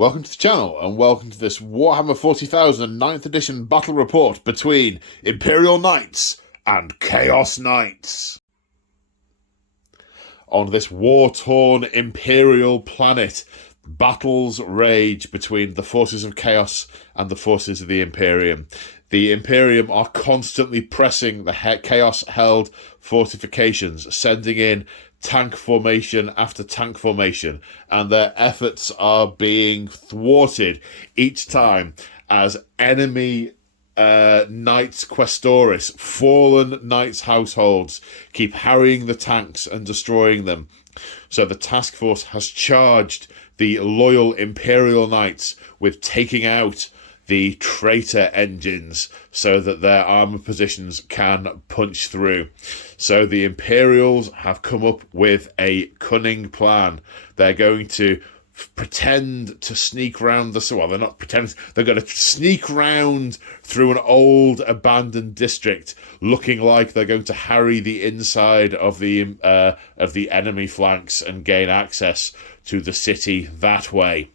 Welcome to the channel, and welcome to this Warhammer 40,000 9th edition battle report between Imperial Knights and Chaos Knights. On this war-torn Imperial planet, battles rage between the forces of Chaos and the forces of the Imperium. The Imperium are constantly pressing the Chaos-held fortifications, sending in tank formation after tank formation, and their efforts are being thwarted each time as enemy Knights Questoris, fallen Knights households, keep harrying the tanks and destroying them. So the task force has charged the loyal Imperial Knights with taking out the traitor engines so that their armor positions can punch through. So the Imperials have come up with a cunning plan. They're going to pretend to sneak round they're not pretending, they're going to sneak round through an old abandoned district, looking like they're going to harry the inside of the enemy flanks and gain access to the city that way.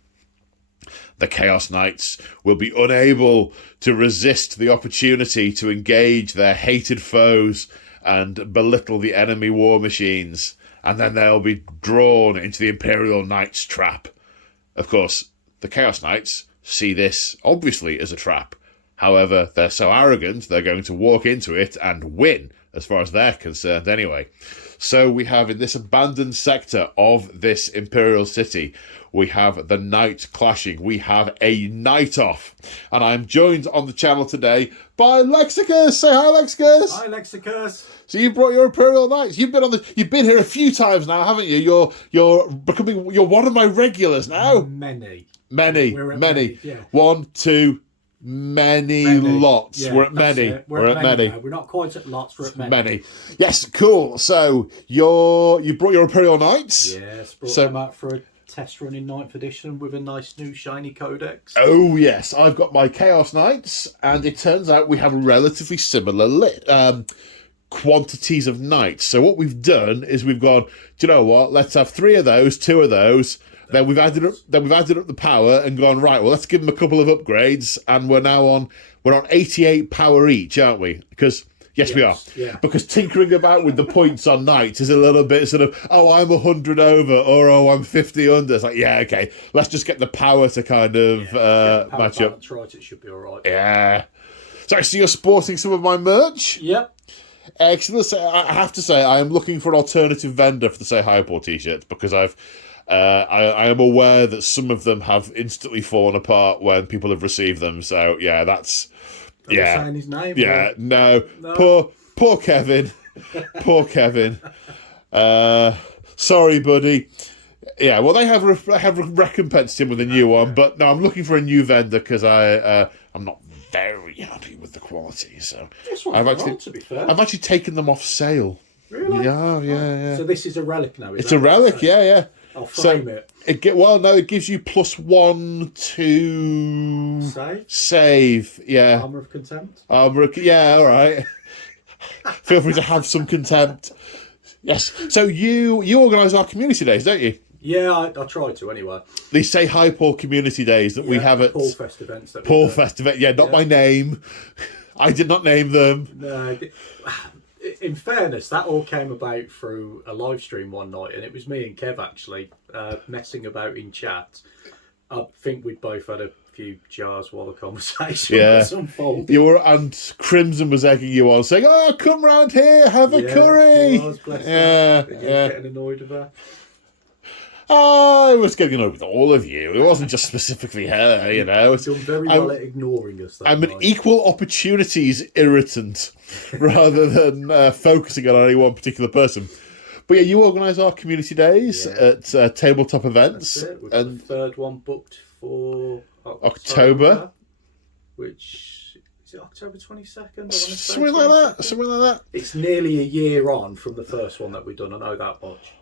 The Chaos Knights will be unable to resist the opportunity to engage their hated foes and belittle the enemy war machines, and then they'll be drawn into the Imperial Knights trap. Of course, the Chaos Knights see this obviously as a trap. However, they're so arrogant, they're going to walk into it and win, as far as they're concerned anyway. So we have, in this abandoned sector of this Imperial city, we have the Knight clashing. We have a night off. And I'm joined on the channel today by Lexicus. Say hi, Lexicus. Hi, Lexicus. So you brought your Imperial Knights. You've been here a few times now, haven't you? You're one of my regulars now. Many. Yeah. One, two, many lots. Yeah, we're at many. We're at many. We're not quite at lots. We're at many. Yes, cool. So you brought your Imperial Knights. Yes, brought them out for a test run in 9th edition with a nice new shiny Codex. Oh yes, I've got my Chaos Knights, and it turns out we have relatively similar quantities of knights. So what we've done is we've gone, do you know what? Let's have 3 of those, 2 of those. Then we've added up the power and gone, right, well, let's give them a couple of upgrades, and we're on 88 power each, aren't we? Because yes, we are. Yeah. Because tinkering about with the points on knights is a little bit sort of, oh, I'm 100 over, or oh, I'm 50 under. It's like, yeah, okay, let's just get the power to kind of match up. That's right, it should be all right. Yeah. So you're sporting some of my merch? Yep. Excellent. I have to say, I am looking for an alternative vendor for the Say Hi Paul t-shirts, because I am aware that some of them have instantly fallen apart when people have received them. So yeah, that's... Yeah. Saying his name. Yeah, no. Poor Kevin. Poor Kevin. Sorry, buddy. Yeah, well, they have recompensed him with a new one, but no, I'm looking for a new vendor because I'm not very happy with the quality. So I've actually taken them off sale. Really? Yeah. So this is a relic now. It's a relic. Yeah. I'll frame it. It gives you +1 to save. Yeah. Armor of contempt. Yeah. All right. Feel free to have some contempt. Yes. So you organise our community days, don't you? Yeah, I try to anyway. They Say Hi Paul community days that we have at Paul Fest events. Paul Fest event. Yeah, not my name. I did not name them. No. In fairness, that all came about through a live stream one night, and it was me and Kev actually messing about in chat. I think we'd both had a few jars while the conversation was unfolding. And Crimson was egging you on, saying, "Oh, come round here, have a curry." Getting annoyed with her. I was getting annoyed with all of you. It wasn't just specifically her, you know. You've done very well at ignoring us. I'm an equal opportunities irritant rather than focusing on any one particular person. But yeah, you organise our community days at tabletop events. That's it. We've got the third one booked for October. Which is it, October 22nd? Something like that. It's nearly a year on from the first one that we've done. I know that much.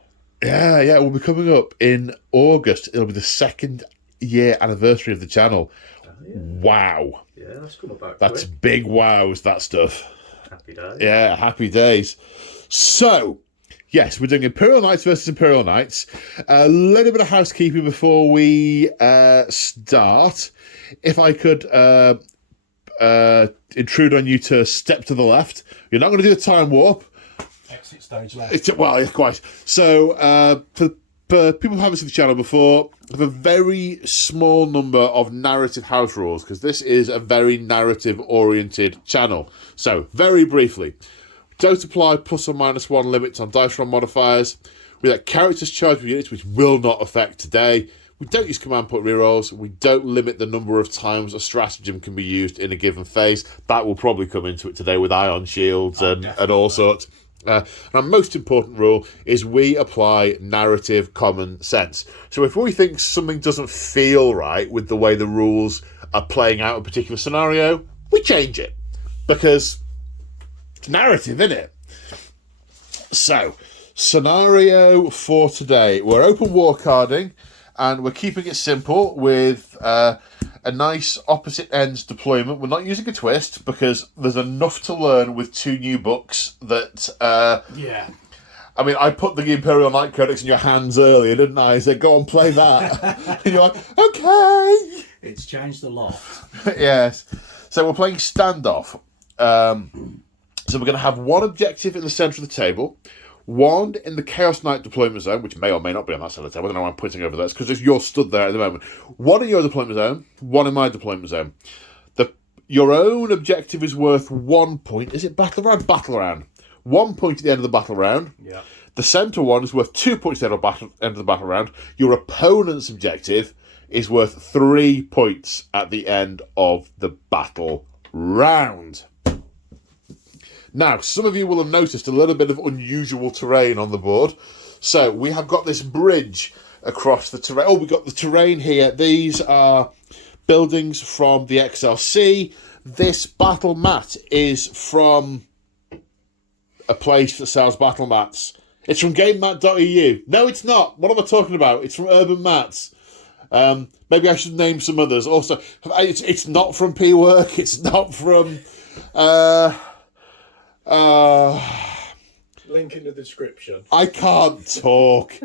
Yeah, we'll be coming up in August. It'll be the 2nd year anniversary of the channel. Oh, yeah. Wow. Yeah, that's come about That's quick. Big wows, that stuff. Happy days. Yeah, happy days. So, Yes, we're doing Imperial Knights versus Imperial Knights. A little bit of housekeeping before we start. If I could intrude on you to step to the left. You're not going to do the time warp. Exit stage left. Well, quite. So, for people who haven't seen the channel before, I have a very small number of narrative house rules, because this is a very narrative-oriented channel. So, very briefly, don't apply plus or minus one limits on dice roll modifiers. We let characters charged with units which will not affect today. We don't use command point rerolls. We don't limit the number of times a stratagem can be used in a given phase. That will probably come into it today with ion shields and all sorts. And our most important rule is we apply narrative common sense. So if we think something doesn't feel right with the way the rules are playing out a particular scenario, we change it. Because it's narrative, isn't it? So, scenario for today. We're open war carding, and we're keeping it simple with a nice opposite ends deployment. We're not using a twist because there's enough to learn with 2 new books that... Yeah. I mean, I put the Imperial Knight Codex in your hands earlier, didn't I? I said, go and play that. And you're like, okay. It's changed a lot. Yes. So we're playing standoff. So we're going to have one objective in the centre of the table, one in the Chaos Knight deployment zone, which may or may not be on that side of the table. I don't know why I'm pointing over there. It's because you're stood there at the moment. One in your deployment zone, one in my deployment zone. Your own objective is worth 1 point. Is it battle round? Battle round. 1 point at the end of the battle round. Yeah. The centre one is worth 2 points at the end of the battle round. Your opponent's objective is worth 3 points at the end of the battle round. Now, some of you will have noticed a little bit of unusual terrain on the board. So, we have got this bridge across the terrain. Oh, we've got the terrain here. These are buildings from the XLC. This battle mat is from a place that sells battle mats. It's from GameMat.eu. No, it's not. What am I talking about? It's from Urban Mats. Maybe I should name some others. Also, it's not from P-Work. It's not from... Link in the description. I can't talk.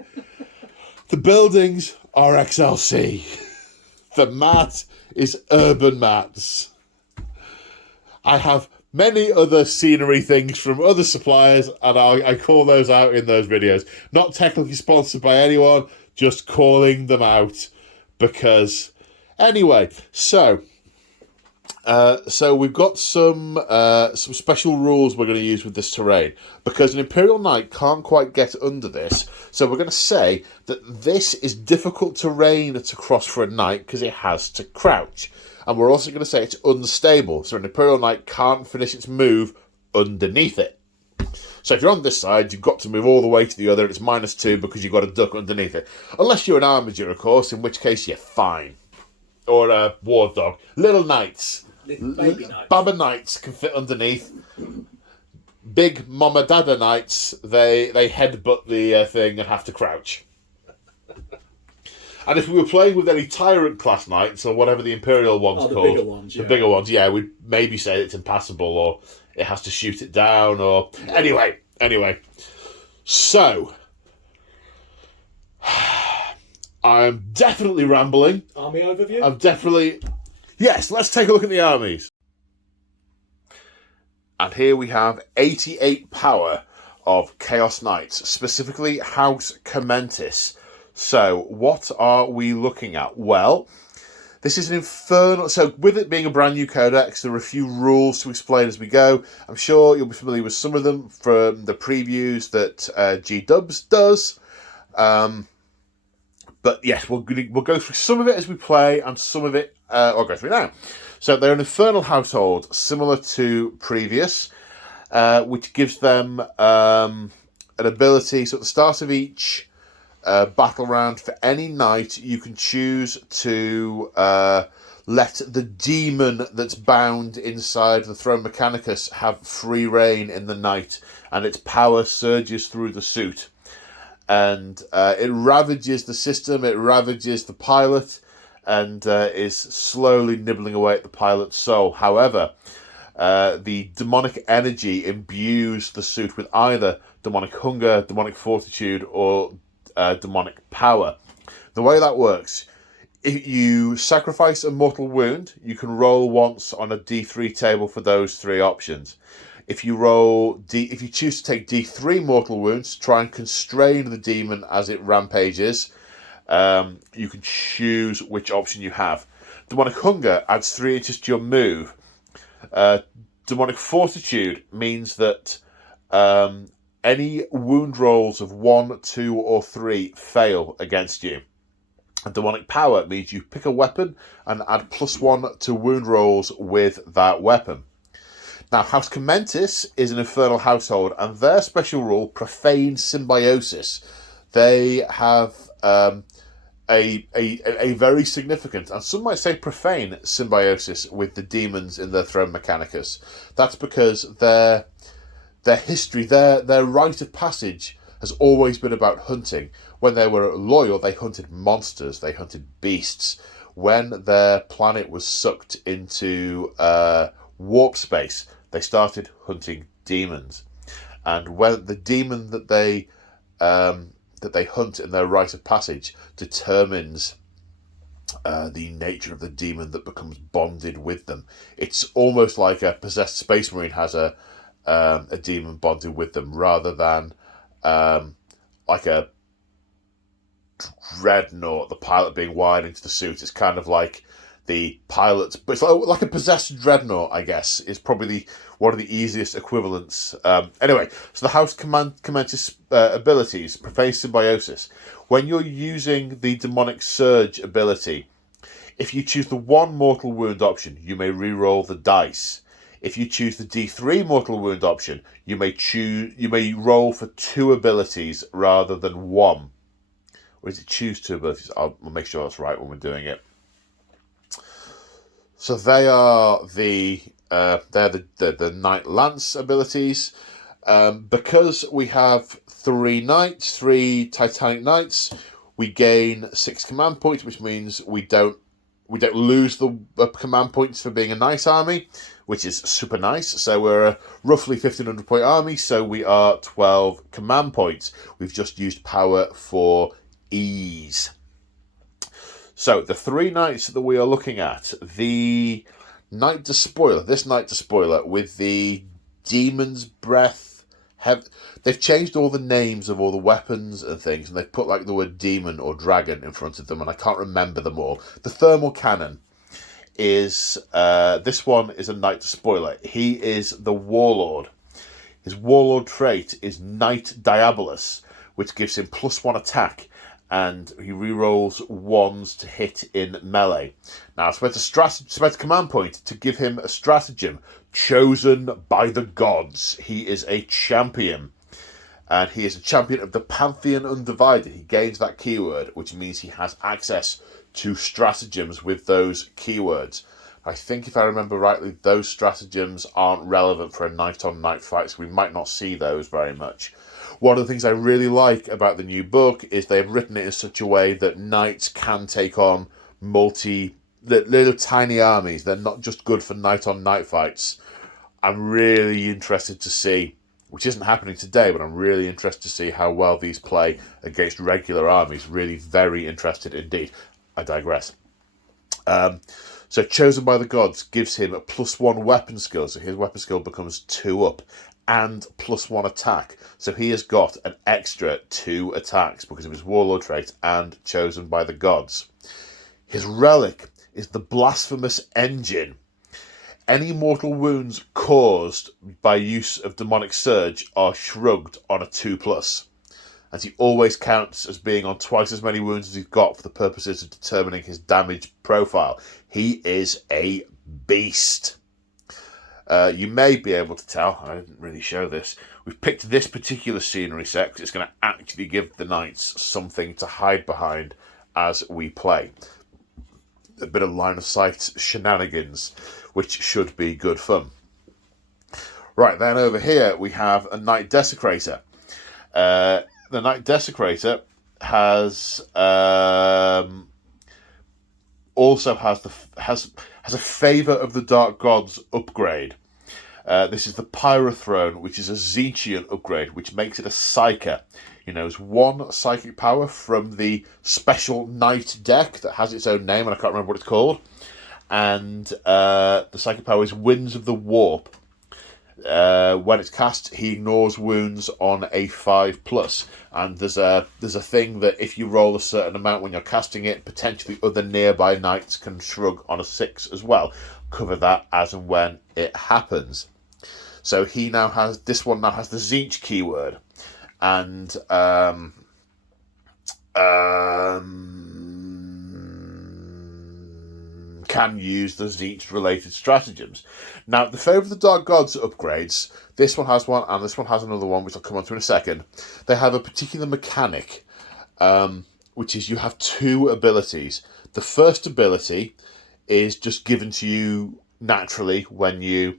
The buildings are XLC. The mat is Urban Mats. I have many other scenery things from other suppliers, and I call those out in those videos. Not technically sponsored by anyone, just calling them out. Because, anyway, so we've got some special rules we're going to use with this terrain, because an Imperial Knight can't quite get under this. So we're going to say that this is difficult terrain to cross for a knight because it has to crouch. And we're also going to say it's unstable, so an Imperial Knight can't finish its move underneath it. So if you're on this side, you've got to move all the way to the other. It's -2 because you've got to duck underneath it. Unless you're an Armiger, of course, in which case you're fine. Or a War Dog. Little Knights. Baby Knights. Baba Knights can fit underneath. Big Mama Dada Knights, they headbutt the thing and have to crouch. And if we were playing with any Tyrant class Knights, or whatever the Imperial one's the called, bigger ones, yeah. the bigger ones, yeah, we'd maybe say it's impassable, or it has to shoot it down, or... Anyway. So... I'm definitely rambling. Army overview? I'm definitely... Yes, let's take a look at the armies. And here we have 88 power of Chaos Knights, specifically House Commentis. So, what are we looking at? Well, this is an infernal... So, with it being a brand new codex, there are a few rules to explain as we go. I'm sure you'll be familiar with some of them from the previews that G-Dubs does. But yes, we'll go through some of it as we play, and some of it I'll go through now. So they're an infernal household, similar to previous, which gives them an ability. So at the start of each battle round, for any knight, you can choose to let the demon that's bound inside the Throne Mechanicus have free reign in the knight, and its power surges through the suit. And it ravages the system, it ravages the pilot, and is slowly nibbling away at the pilot's soul. However, the demonic energy imbues the suit with either demonic hunger, demonic fortitude, or demonic power. The way that works, if you sacrifice a mortal wound, you can roll once on a D3 table for those 3 options. If you choose to take D3 mortal wounds, try and constrain the demon as it rampages, you can choose which option you have. Demonic hunger adds 3 inches to your move. Demonic fortitude means that any wound rolls of 1, 2, or 3 fail against you. And demonic power means you pick a weapon and add +1 to wound rolls with that weapon. Now, House Commentis is an infernal household, and their special rule, Profane Symbiosis, they have a very significant, and some might say profane, symbiosis with the demons in their Throne Mechanicus. That's because their history, their rite of passage has always been about hunting. When they were loyal, they hunted monsters, they hunted beasts. When their planet was sucked into warp space, they started hunting demons. And when the demon that they hunt in their rite of passage determines the nature of the demon that becomes bonded with them. It's almost like a possessed space marine has a demon bonded with them, rather than like a dreadnought, the pilot being wired into the suit. It's kind of like the pilot, but it's like a possessed dreadnought, I guess, is probably one of the easiest equivalents. Anyway, so the House Commentis abilities, Profane Symbiosis. When you're using the Demonic Surge ability, if you choose the 1 mortal wound option, you may re-roll the dice. If you choose the D3 mortal wound option, you may roll for 2 abilities rather than 1. Or is it choose 2 abilities? I'll make sure that's right when we're doing it. So they are the Knight Lance abilities. Because we have 3 knights, 3 Titanic Knights, we gain 6 command points, which means we don't lose the command points for being a knight army, which is super nice. So we're a roughly 1,500 point army, so we are 12 command points. We've just used power for ease. So the 3 knights that we are looking at, the Knight Despoiler, this Knight Despoiler with the Demon's Breath, they've changed all the names of all the weapons and things, and they've put like the word demon or dragon in front of them, and I can't remember them all. The Thermal Cannon is, this one is a Knight Despoiler. He is the Warlord. His Warlord trait is Knight Diabolus, which gives him +1 attack, and he rerolls 1s to hit in melee. Now, I spent a command point to give him a stratagem, Chosen by the Gods. He is a champion, and he is a champion of the Pantheon Undivided. He gains that keyword, which means he has access to stratagems with those keywords. I think, if I remember rightly, those stratagems aren't relevant for a knight-on-knight fight, so we might not see those very much. One of the things I really like about the new book is they've written it in such a way that knights can take on little tiny armies. They're not just good for knight-on-knight fights. I'm really interested to see, which isn't happening today, but I'm really interested to see how well these play against regular armies. Really very interested indeed. I digress. So Chosen by the Gods gives him a +1 weapon skill, so his weapon skill becomes 2 up, and +1 attack. So he has got an extra 2 attacks because of his Warlord trait and Chosen by the Gods. His relic is the Blasphemous Engine. Any mortal wounds caused by use of Demonic Surge are shrugged on a 2+. And he always counts as being on twice as many wounds as he's got for the purposes of determining his damage profile. He is a beast. You may be able to tell, I didn't really show this, we've picked this particular scenery set because it's going to actually give the knights something to hide behind as we play. A bit of line of sight shenanigans, which should be good fun. Right, then over here we have a Knight Desecrator. The Knight Desecrator has also has a Favour of the Dark Gods upgrade. This is the Pyrothrone, which is a Tzeentchian upgrade, which makes it a Psyker. He knows 1 psychic power from the special Knight deck that has its own name, and I can't remember what it's called. And the psychic power is Winds of the Warp. When it's cast, he ignores wounds on a 5+. And there's a thing that if you roll a certain amount when you're casting it, potentially other nearby knights can shrug on a 6 as well. Cover that as and when it happens. So he now has, this one now has the Tzeentch keyword. And can use the Tzeentch related stratagems. Now, the Favour of the Dark Gods upgrades, this one has one and this one has another one, which I'll come on to in a second. They have a particular mechanic, which is you have 2 abilities. The first ability is just given to you naturally when you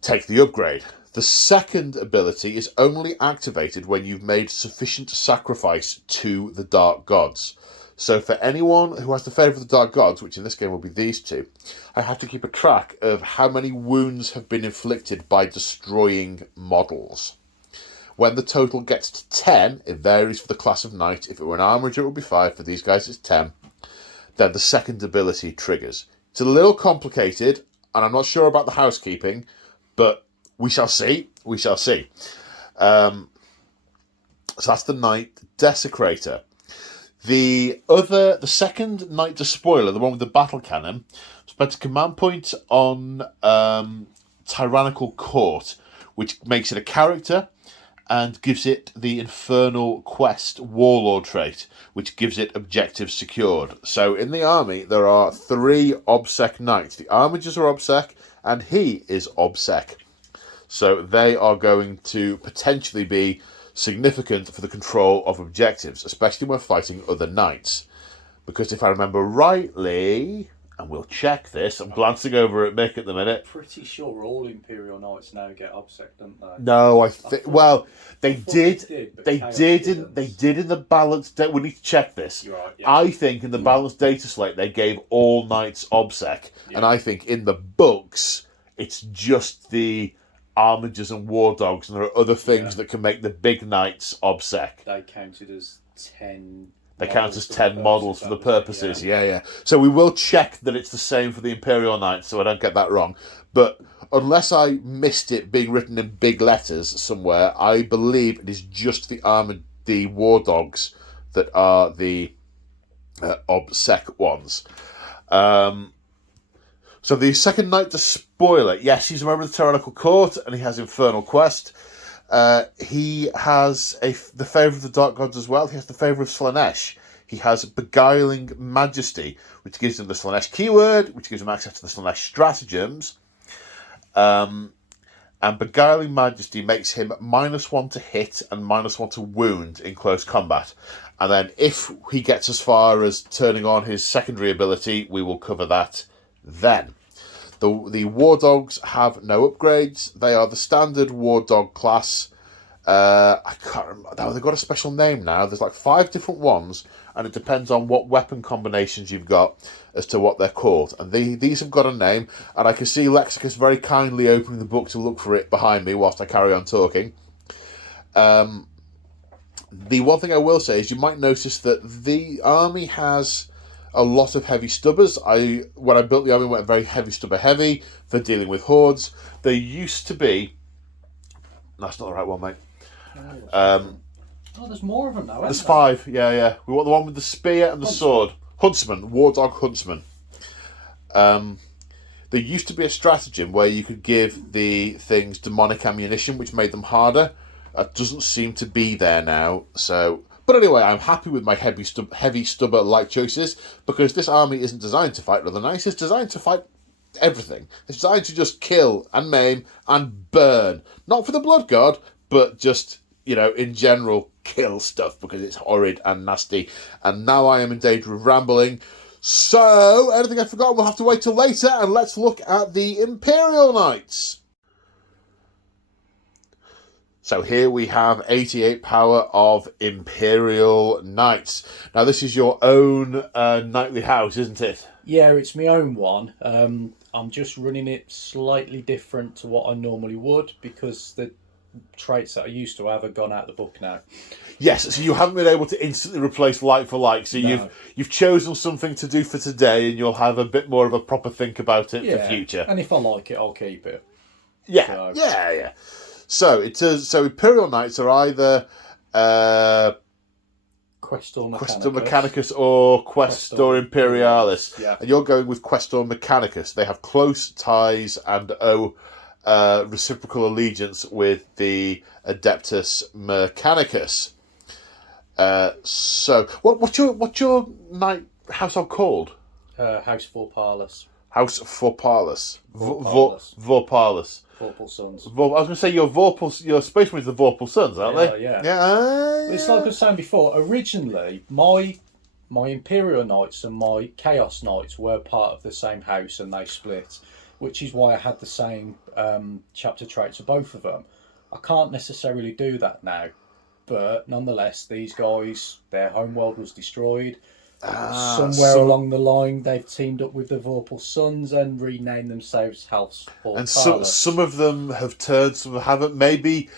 take the upgrade. The second ability is only activated when you've made sufficient sacrifice to the Dark Gods. So for anyone who has the Favour of the Dark Gods, which in this game will be these 2, I have to keep a track of how many wounds have been inflicted by destroying models. When the total gets to 10, it varies for the class of knight. If it were an armourer, it would be 5. For these guys, it's 10. Then the second ability triggers. It's a little complicated, and I'm not sure about the housekeeping, but we shall see. We shall see. So that's the Knight Desecrator. The second Knight Despoiler, the one with the battle cannon, spends a command point on Tyrannical Court, which makes it a character and gives it the Infernal Quest Warlord trait, which gives it objectives secured. So in the army, there are 3 OBSEC Knights. The Armigers are OBSEC, and he is OBSEC. So they are going to potentially be significant for the control of objectives, especially when fighting other knights. Because if I remember rightly, and we'll check this, I'm glancing over at Mick at the minute. Pretty sure all Imperial Knights now get OBSEC, don't they? No, they did in the balanced data. We need to check this. You're right, yeah. I think in the balanced data slate they gave all knights OBSEC, and I think in the books it's just the Armigers and War Dogs, and there are other things that can make the big knights OBSEC. They counted as 10. They count as 10 models for the purposes. Yeah. So we will check that it's the same for the Imperial Knights, so I don't get that wrong. But unless I missed it being written in big letters somewhere, I believe it is just the War Dogs that are the OBSEC ones. So the second Knight Despoiler, yes, he's a member of the Tyrannical Court, and he has Infernal Quest. He has the Favour of the Dark Gods as well. He has the Favour of Slaanesh. He has Beguiling Majesty, which gives him the Slaanesh keyword, which gives him access to the Slaanesh stratagems. And Beguiling Majesty makes him -1 to hit and -1 to wound in close combat. And then if he gets as far as turning on his secondary ability, we will cover that then. The War Dogs have no upgrades. They are the standard War Dog class. I can't remember. They've got a special name now. There's like 5 different ones, and it depends on what weapon combinations you've got as to what they're called. And these have got a name, and I can see Lexicus very kindly opening the book to look for it behind me whilst I carry on talking. The one thing I will say is you might notice that the army has a lot of heavy stubbers. When I built the army, I went very heavy stubber heavy for dealing with hordes. There used to be... That's not the right one, mate. There's more of them now. There's 5, yeah. We want the one with the spear and the sword. Huntsman, War Dog Huntsman. There used to be a stratagem where you could give the things demonic ammunition, which made them harder. That doesn't seem to be there now, so... But anyway, I'm happy with my heavy stubber light choices, because this army isn't designed to fight other knights, it's designed to fight everything. It's designed to just kill and maim and burn. Not for the blood god, but just, in general, kill stuff, because it's horrid and nasty. And now I am in danger of rambling. So, anything I've forgotten, we'll have to wait till later, and let's look at the Imperial Knights. So here we have 88 power of Imperial Knights. Now this is your own knightly house, isn't it? Yeah, it's my own one. I'm just running it slightly different to what I normally would because the traits that I used to have are gone out the book now. Yes, so you haven't been able to instantly replace like for like. So No. you've chosen something to do for today, and you'll have a bit more of a proper think about it for future. And if I like it, I'll keep it. Yeah, So- yeah. So Imperial Knights are either Questor Mechanicus. Questor Mechanicus or Questor Imperialis. Yeah. And you're going with Questor Mechanicus. They have close ties and reciprocal allegiance with the Adeptus Mechanicus. So what's your knight household called? House Vorpalis. House Vorpalis. Vorpalis. Vorpalis. Vorpal Sons. I was going to say your Space Marines are the Vorpal Sons, aren't they? Yeah. It's like I was saying before. Originally, my Imperial Knights and my Chaos Knights were part of the same house, and they split, which is why I had the same chapter traits of both of them. I can't necessarily do that now, but nonetheless, these guys, their homeworld was destroyed. Somewhere along the line, they've teamed up with the Vorpal Sons and renamed themselves House Vorpalis. And some of them have turned, some haven't. Maybe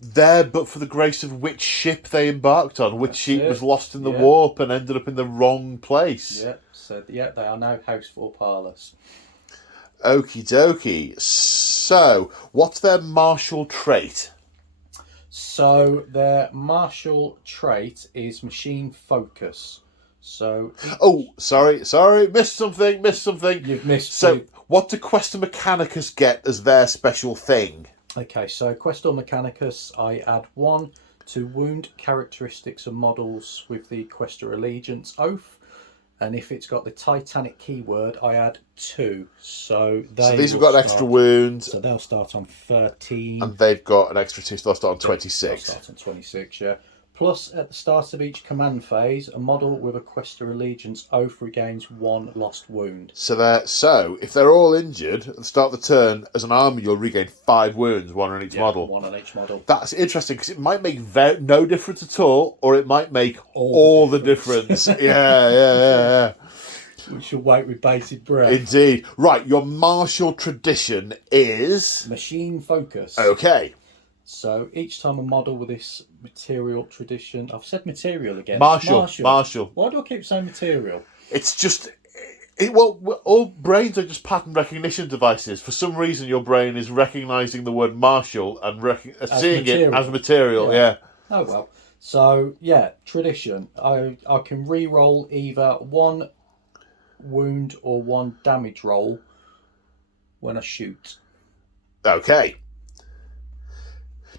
there, but for the grace of which ship they embarked on, which ship was lost in the warp and ended up in the wrong place. Yeah, so they are now House Vorpalis. Okie dokie. So, what's their martial trait? So their martial trait is machine focus. So sorry, missed something. You've missed. So, what do Questor Mechanicus get as their special thing? Okay, so Questor Mechanicus, I add 1 to wound characteristics and models with the Questor Allegiance oath, and if it's got the Titanic keyword, I add 2. So these have got an extra wound. So they'll start on 13. And they've got an extra 2, so they'll start on 26. They'll start on 26, yeah. Plus, at the start of each command phase, a model with a Questor Allegiance oath regains 1 lost wound. So if they're all injured at the start of the turn, as an army, you'll regain 5 wounds, 1 on each model. 1 on each model. That's interesting because it might make no difference at all, or it might make all the difference. Yeah. We should wait with bated breath. Indeed. Right, your martial tradition is Machine focus. Okay. So each time a model with this material tradition, I've said material again. Martial. Why do I keep saying material? It's just, all brains are just pattern recognition devices. For some reason, your brain is recognising the word martial and seeing it as material. Yeah. Oh well. So yeah, tradition. I can re-roll either 1 wound or 1 damage roll when I shoot. Okay.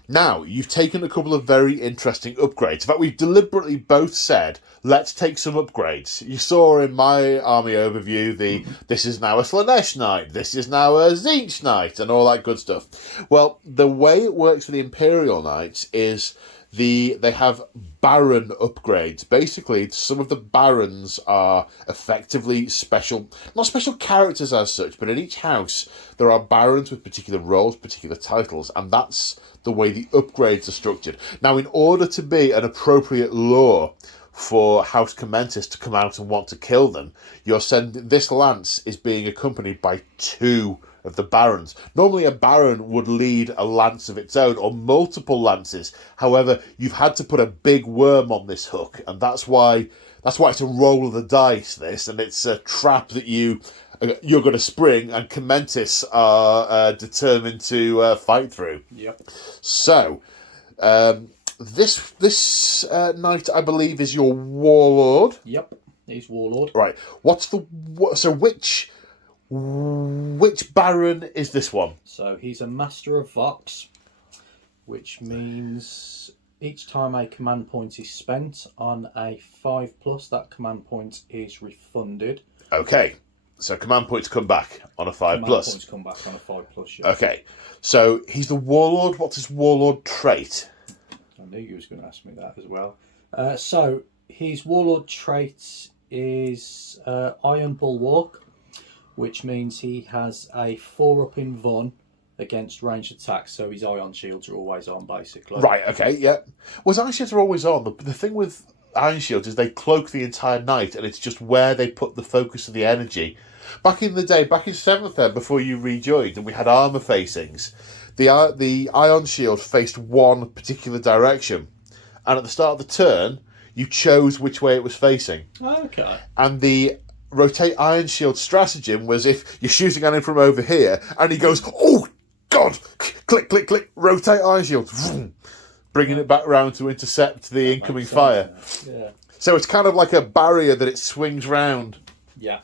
Now, you've taken a couple of very interesting upgrades. In fact, we've deliberately both said, let's take some upgrades. You saw in my army overview this is now a Slanesh Knight, this is now a Tzeentch Knight, and all that good stuff. Well, the way it works for the Imperial Knights is they have Baron upgrades. Basically, some of the Barons are effectively not special characters as such, but in each house there are Barons with particular roles, particular titles, and that's the way the upgrades are structured. Now, in order to be an appropriate lore for House Commentis to come out and want to kill them, this lance is being accompanied by 2 of the Barons. Normally a Baron would lead a lance of its own or multiple lances. However, you've had to put a big worm on this hook, and that's why it's a roll of the dice, this, and it's a trap that you're going to spring, and Commentis are determined to fight through. Yep. So, this knight, I believe, is your warlord. Yep, he's warlord. Right. Which Baron is this one? So he's a Master of Vox, which means each time a command point is spent on a 5+, that command point is refunded. Okay, so command points come back on a 5+. Command points come back on a 5+, yeah. Okay, so he's the warlord. What's his warlord trait? I knew you was going to ask me that as well. So his warlord trait is Iron Bulwark, which means he has a 4 up in Von against ranged attacks, so his ion shields are always on, basically. Right, okay, yeah. Was iron shields are always on. The thing with iron shields is they cloak the entire knight, and it's just where they put the focus of the energy. Back in the day, back in 7th Ed, before you rejoined, and we had armour facings, the ion shield faced one particular direction. And at the start of the turn, you chose which way it was facing. Okay. And the rotate iron shield stratagem was if you're shooting at him from over here, and he goes, oh, God! Click, click, click, rotate iron shield. Vroom, bringing it back round to intercept the incoming fire. Yeah. So it's kind of like a barrier that it swings round. Yeah.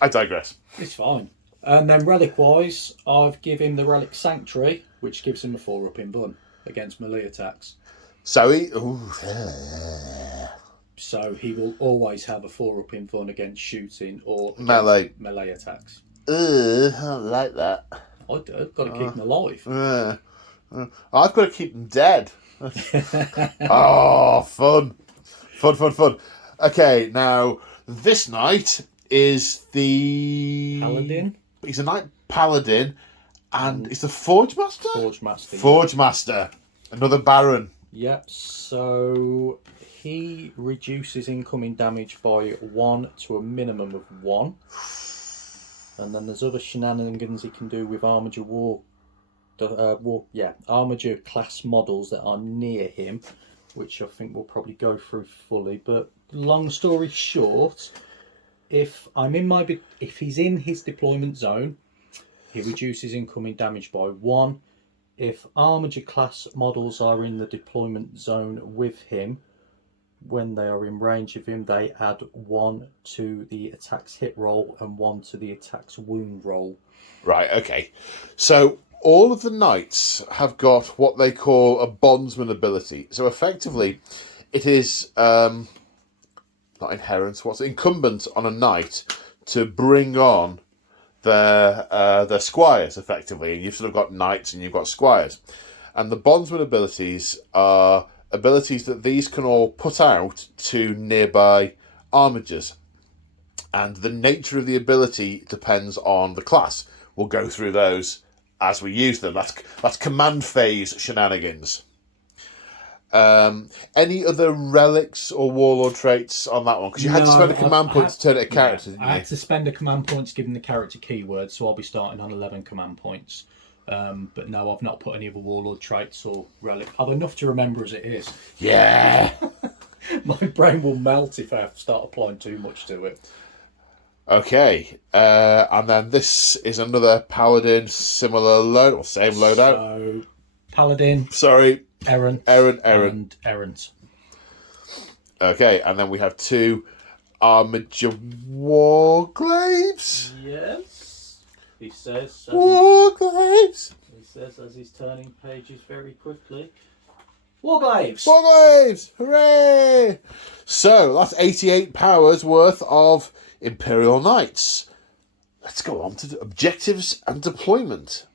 I digress. It's fine. And then relic-wise, I've given him the Relic Sanctuary, which gives him a 4-up in Bun against melee attacks. So he... So he will always have a 4-up in Bun against shooting or melee attacks. I don't like that. I do. Got to keep him alive. I've got to keep them dead. Oh, fun. Fun. Okay, now, this knight is the... Paladin? He's a knight paladin, and he's the Forge Master? Forge Master. Forge Master. Another Baron. Yep, so he reduces incoming damage by 1 to a minimum of 1. And then there's other shenanigans he can do with Armiger Armiger class models that are near him, which I think we'll probably go through fully. But long story short, if he's in his deployment zone, he reduces incoming damage by 1. If Armiger class models are in the deployment zone with him, when they are in range of him, they add 1 to the attack's hit roll and 1 to the attack's wound roll. Right, okay. So all of the knights have got what they call a bondsman ability. So effectively, it is not inherent, what's incumbent on a knight to bring on their squires, effectively. And you've sort of got knights and you've got squires. And the bondsman abilities are abilities that these can all put out to nearby armigers. And the nature of the ability depends on the class. We'll go through those as we use them. That's command phase shenanigans. Any other relics or warlord traits on that one? Because you had to spend a command point to turn it a character, didn't you? I had to spend a command point to give him the character keyword, so I'll be starting on 11 command points. But no, I've not put any other warlord traits or relic. I've enough to remember as it is. Yeah. My brain will melt if I have to start applying too much to it. Okay. And then this is another paladin, similar load, or same loadout. So, paladin. Sorry. Errant. And Errant. Okay, and then we have 2 Armiger Warglaives. Yes. He says. Warglaives. He says as he's turning pages very quickly. Warglaives. Warglaives. Hooray! So that's 88 powers worth of Imperial Knights. Let's go on to objectives and deployment.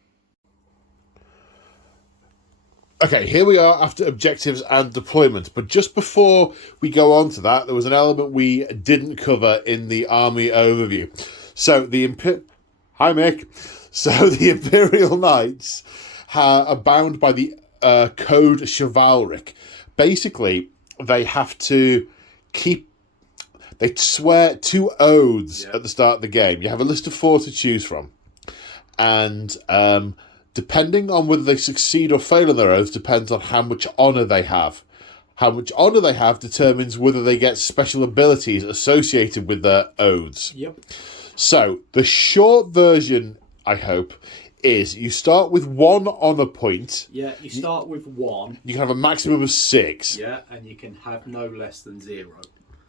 Okay, here we are after objectives and deployment. But just before we go on to that, there was an element we didn't cover in the army overview. So Hi, Mick. So the Imperial Knights are bound by the code chivalric. Basically, they have to they swear 2 oaths at the start of the game. You have a list of 4 to choose from. And depending on whether they succeed or fail in their oaths depends on how much honour they have. How much honour they have determines whether they get special abilities associated with their oaths. Yep. So, the short version, I hope, is you start with 1 honour point. Yeah, you start with 1. You can have a maximum of 6. Yeah, and you can have no less than 0.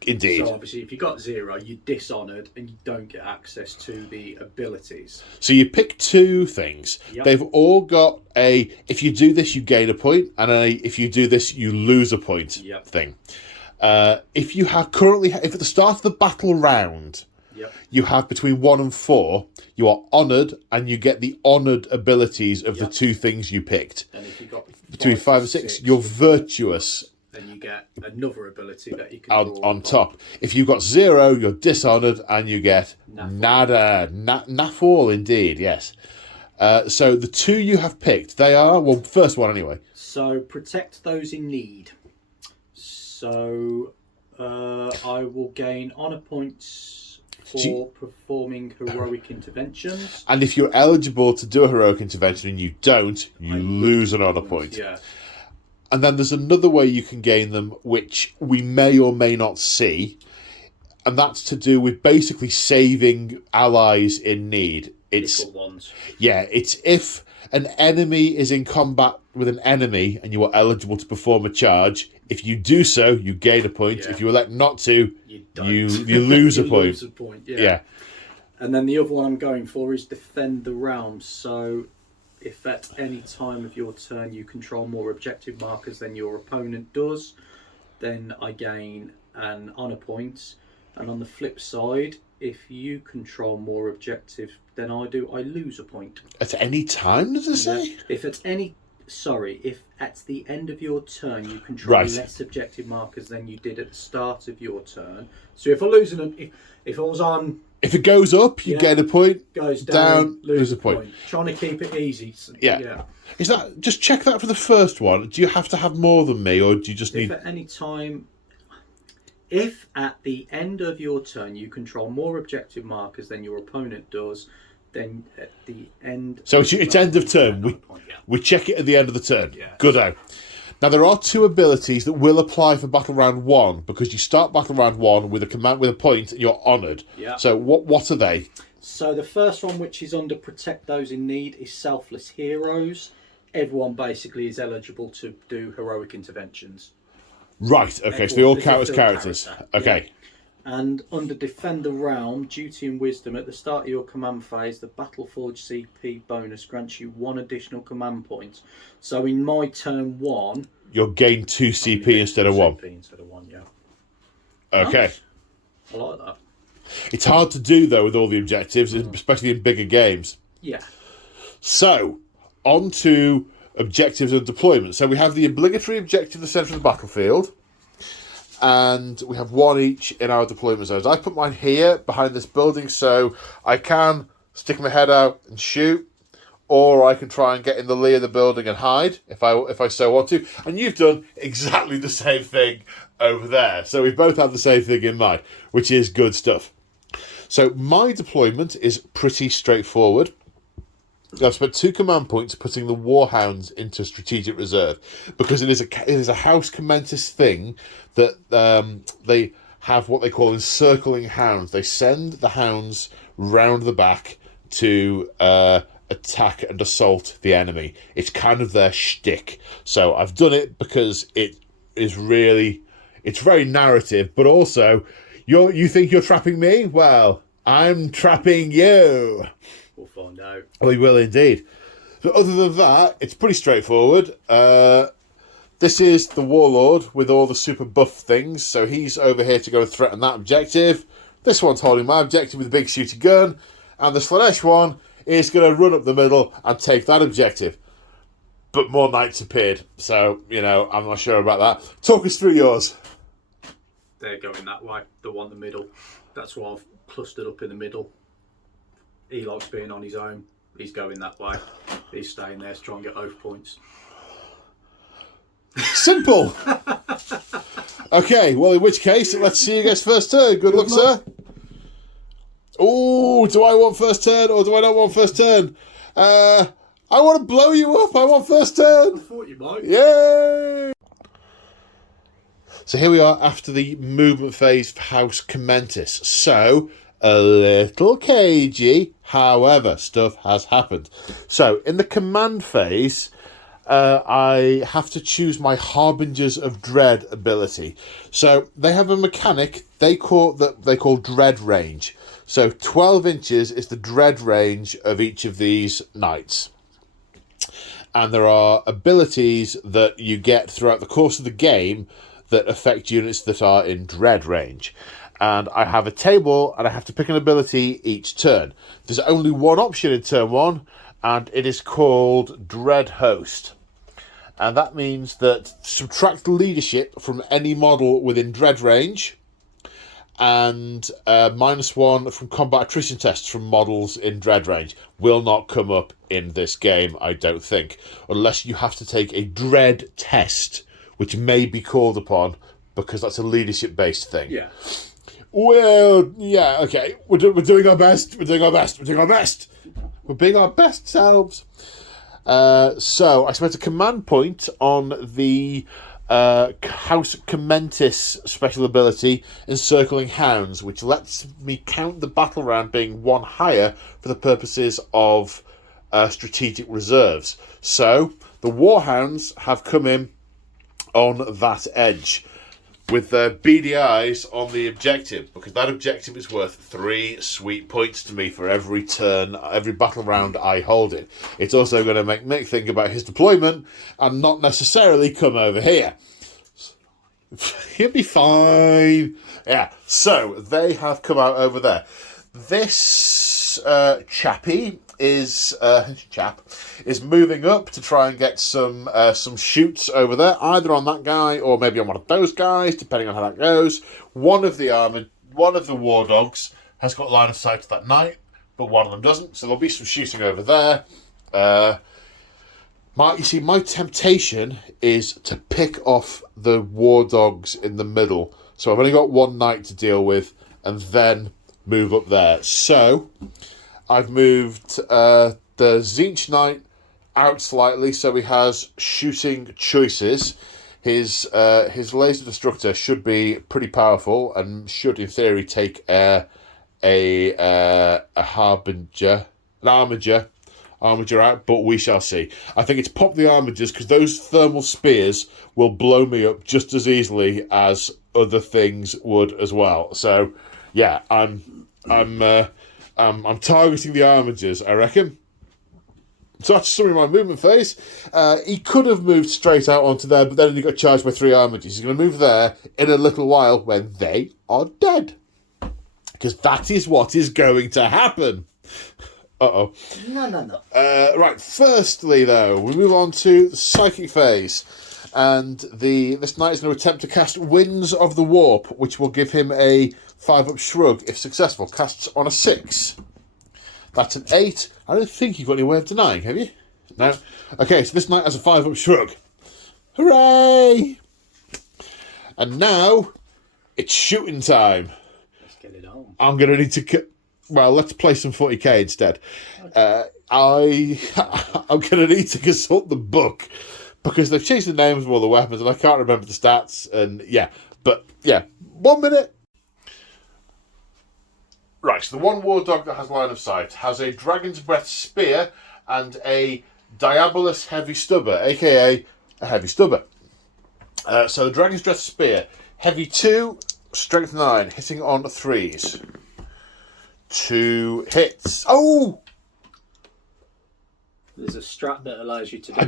Indeed. So obviously if you got 0, you're dishonoured and you don't get access to the abilities. So you pick 2 things. Yep. They've all got if you do this, you gain a point, and if you do this, you lose a point thing. If at the start of the battle round, you have between 1 and 4, you are honoured, and you get the honoured abilities of the 2 things you picked. And if you got between 5 and 6, you're virtuous. Then you get another ability that you can on top. If you've got 0, you're dishonoured, and you get nada. Nafall, indeed, yes. So the two you have picked, they are, well, first one anyway. So protect those in need. So I will gain honor points for performing heroic interventions. And if you're eligible to do a heroic intervention and you don't, you lose an honor point. Yeah. And then there's another way you can gain them, which we may or may not see, and that's to do with basically saving allies in need. Little ones. Yeah, it's if an enemy is in combat with an enemy and you are eligible to perform a charge. If you do so, you gain a point. Yeah. If you elect not to, you lose a point. Lose a point. Yeah. And then the other one I'm going for is defend the realm. So if at any time of your turn you control more objective markers than your opponent does, then I gain an honor point. And on the flip side, if you control more objectives than I do, I lose a point. At any time, does it say? If at the end of your turn you control less objective markers than you did at the start of your turn. So if I lose if I was on... If it goes up, you gain a point. Goes down, lose a point. point. Trying to keep it easy. So, yeah. Is that... Just check that for the first one. Do you have to have more than me, or do you just need... If at any time... If at the end of your turn you control more objective markers than your opponent does, then at the end... So it's end of turn. We check it at the end of the turn. Yeah. Good-o. Now, there are two abilities that will apply for Battle Round 1, because you start Battle Round 1 with a command with a point and you're honoured. Yeah. So what are they? So the first one, which is under Protect Those in Need, is Selfless Heroes. Everyone basically is eligible to do heroic interventions. Right, okay, so they all count as characters. Okay. Yeah. And under Defend the Realm, Duty and Wisdom, at the start of your command phase, the Battleforge CP bonus grants you 1 additional command point. So in my turn 1... You'll gain 2 CP instead of 1. CP instead of 1, yeah. Okay. Nice. I like that. It's hard to do, though, with all the objectives, especially in bigger games. Yeah. So, on to objectives and deployment. So we have the obligatory objective, the centre of the battlefield, and we have one each in our deployment zones. I put mine here behind this building so I can stick my head out and shoot, or I can try and get in the lee of the building and hide if I so want to. And you've done exactly the same thing over there. So we've both had the same thing in mind, which is good stuff. So my deployment is pretty straightforward. I've spent 2 command points putting the Warhounds into strategic reserve, because it is a House Commentus thing that they have what they call encircling hounds. They send the hounds round the back to attack and assault the enemy. It's kind of their shtick. So I've done it because it is really... It's very narrative, but also, you think you're trapping me? Well, I'm trapping you. We'll find out. We will indeed. So other than that, it's pretty straightforward. This is the Warlord with all the super buff things. So he's over here to go and threaten that objective. This one's holding my objective with a big shooty gun. And the Slanesh one is going to run up the middle and take that objective. But more knights appeared. So, I'm not sure about that. Talk us through yours. They're going that way. The one in the middle. That's why I've clustered up in the middle. He likes being on his own. He's going that way. He's staying there to try and get both points. Simple. Okay, well, in which case, let's see who gets first turn. Good luck, sir. Oh, do I want first turn or do I not want first turn? I want to blow you up. I want first turn. I thought you might. Yay! So here we are after the movement phase for House Commentus. So... a little cagey, however, stuff has happened. So, in the command phase, I have to choose my Harbingers of Dread ability. So, they have a mechanic they call Dread Range. So, 12 inches is the Dread Range of each of these knights. And there are abilities that you get throughout the course of the game that affect units that are in Dread Range. And I have a table, and I have to pick an ability each turn. There's only one option in turn 1, and it is called Dread Host. And that means that subtract leadership from any model within Dread range, and -1 from combat attrition tests from models in Dread range will not come up in this game, I don't think, unless you have to take a Dread test, which may be called upon because that's a leadership-based thing. Yeah. Well, yeah, okay. We're doing our best. We're doing our best. We're doing our best. We're being our best selves. So I spent a command point on the House Commentis special ability, Encircling Hounds, which lets me count the battle round being one higher for the purposes of strategic reserves. So the Warhounds have come in on that edge with their beady eyes on the objective, because that objective is worth 3 sweet points to me for every turn, every battle round I hold it. It's also going to make Mick think about his deployment and not necessarily come over here. He'll be fine. Yeah, so they have come out over there. This chappie is moving up to try and get some shoots over there, either on that guy or maybe on one of those guys, depending on how that goes. One of the war dogs has got line of sight to that knight, but one of them doesn't. So there'll be some shooting over there. My temptation is to pick off the war dogs in the middle. So I've only got one knight to deal with, and then move up there. So I've moved the Zinch Knight out slightly, so he has shooting choices. His laser destructor should be pretty powerful and should, in theory, take a Harbinger, an Armiger out, but we shall see. I think it's pop the Armigers because those thermal spears will blow me up just as easily as other things would as well. So, yeah, I'm targeting the Armigers, I reckon. So that's some of my movement phase. He could have moved straight out onto there, but then he got charged by 3 Armigers. He's going to move there in a little while when they are dead. Because that is what is going to happen. Uh-oh. No. Right, firstly, though, we move on to the psychic phase. And this knight is going to attempt to cast Winds of the Warp, which will give him a 5-up shrug if successful. Casts on a 6. That's an 8. I don't think you've got any way of denying, have you? No? Okay, so this knight has a 5-up shrug. Hooray! And now, it's shooting time. Let's get it on. I'm going to need to... Well, let's play some 40k instead. Okay. I'm going to need to consult the book, because they've changed the names of all the weapons, and I can't remember the stats, and yeah. But, yeah, 1 minute. Right, so the one war dog that has line of sight has a Dragon's Breath Spear and a Diabolus Heavy Stubber, a.k.a. a Heavy Stubber. So the Dragon's Breath Spear, Heavy 2, Strength 9, hitting on 3s. 2 hits. Oh! There's a strat that allows you to do... I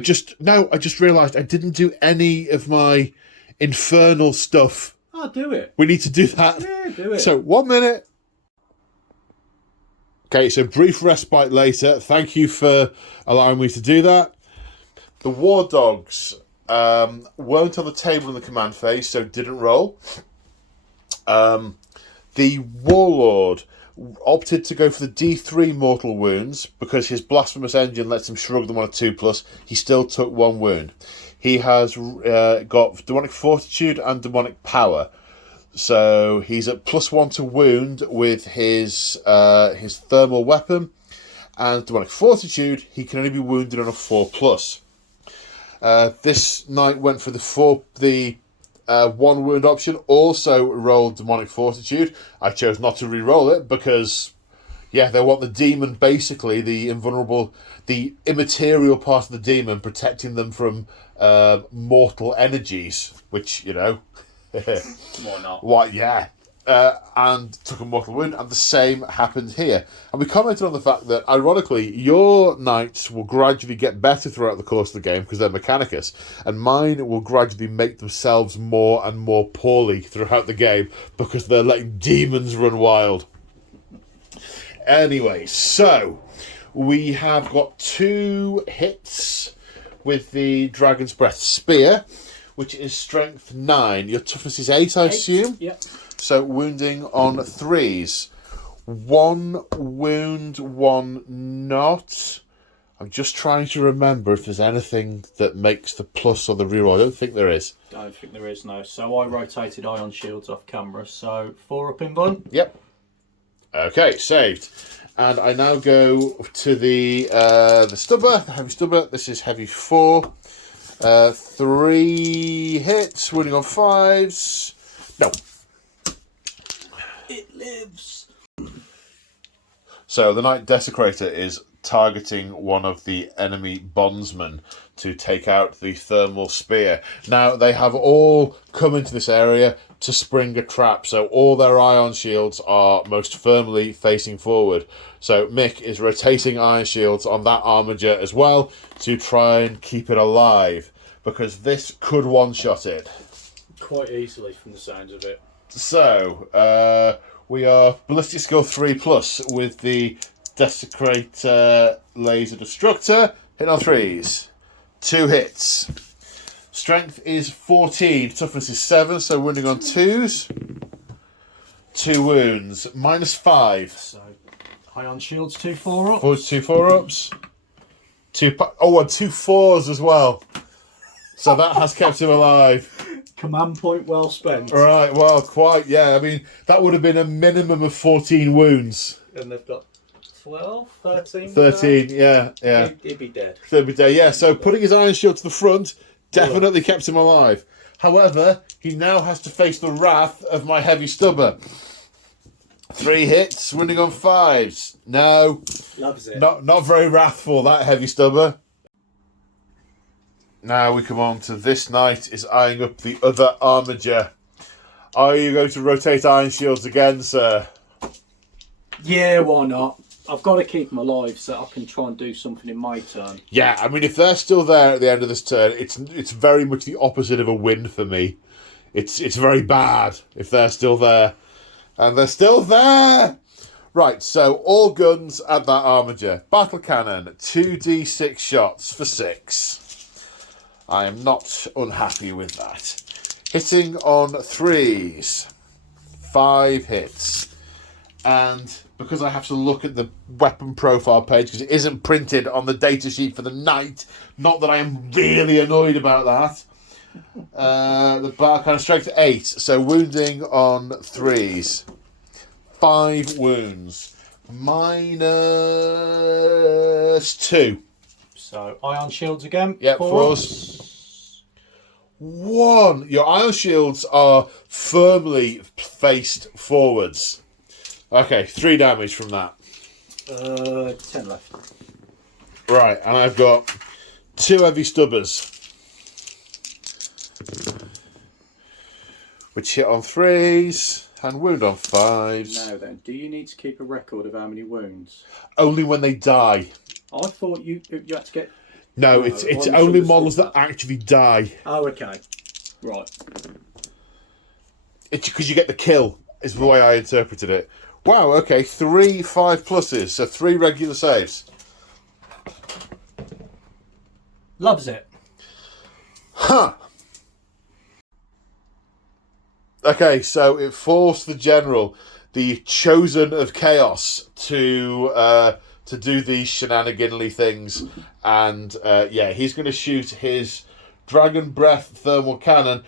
just realised I didn't do any of my infernal stuff. Oh, do it. We need to do that. Yeah, do it. So, 1 minute. Okay, so brief respite later. Thank you for allowing me to do that. The war dogs weren't on the table in the command phase, so didn't roll. The warlord opted to go for the D3 mortal wounds because his blasphemous engine lets him shrug them on a 2+. He still took 1 wound. He has got demonic fortitude and demonic power, so he's at +1 to wound with his thermal weapon, and demonic fortitude he can only be wounded on a 4+. This knight went for the 1 wound option, also rolled demonic fortitude. I chose not to re-roll it because, yeah, they want the demon, basically the invulnerable, the immaterial part of the demon, protecting them from mortal energies, which, you know, More not. What? Yeah. And took a mortal wound, and the same happened here. And we commented on the fact that, ironically, your knights will gradually get better throughout the course of the game because they're Mechanicus, and mine will gradually make themselves more and more poorly throughout the game because they're letting demons run wild. Anyway, so we have got 2 hits with the Dragon's Breath Spear, which is strength 9. Your toughness is 8, I assume? Yep. So wounding on 3s. 1 wound, 1 not. I'm just trying to remember if there's anything that makes the plus or the reroll. I don't think there is. Don't think there is, no. So I rotated ion shields off camera, so 4 up in 1. Yep. Okay, saved. And I now go to the stubber, the heavy stubber. This is heavy 4. 3 hits, wounding on 5s. No. It lives. So the Knight Desecrator is targeting one of the enemy bondsmen to take out the thermal spear. Now, they have all come into this area to spring a trap, so all their ion shields are most firmly facing forward. So Mick is rotating ion shields on that armiger as well to try and keep it alive, because this could one-shot it. Quite easily from the sounds of it. So, we are Ballistic Skill 3+ with the Desecrator Laser Destructor. Hit on 3s. 2 hits. Strength is 14. Toughness is 7, so wounding on 2s. 2 wounds. -5. So ion shields, 2 4-ups. 2 4-ups. And 2 4s as well. So that has kept him alive. Command point well spent. Right, well, quite, yeah. I mean, that would have been a minimum of 14 wounds. And they've got 12, 13. 13, yeah. He'd be dead. Third day, yeah. So putting his iron shield to the front definitely kept him alive. However, he now has to face the wrath of my heavy stubber. 3 hits, wounding on 5s. No. Loves it. Not very wrathful, that heavy stubber. Now we come on to this knight is eyeing up the other armiger. Are you going to rotate iron shields again, sir? Yeah, why not? I've got to keep them alive so I can try and do something in my turn. Yeah, I mean, if they're still there at the end of this turn, it's very much the opposite of a win for me. It's very bad if they're still there. And they're still there! Right, so all guns at that armiger. Battle cannon, 2d6 shots for 6. I am not unhappy with that. Hitting on 3s. 5 hits. And because I have to look at the weapon profile page, because it isn't printed on the datasheet for the knight, not that I am really annoyed about that. The bar kind of strength 8, so wounding on 3s. 5 wounds. -2. So ion shields again. Yep, 4s. 1. Your ion shields are firmly faced forwards. Okay, 3 damage from that. 10 left. Right, and I've got 2 heavy stubbers, which hit on 3s and wound on 5s. Now then, do you need to keep a record of how many wounds? Only when they die. I thought you had to get... No, it's only models that actually die. Oh, okay. Right. It's because you get the kill, is the way I interpreted it. Wow, okay, 3 5+, so 3 regular saves. Loves it. Huh. Okay, so it forced the general, the chosen of chaos, to do these shenaniganly things, and yeah, he's going to shoot his Dragon Breath thermal cannon,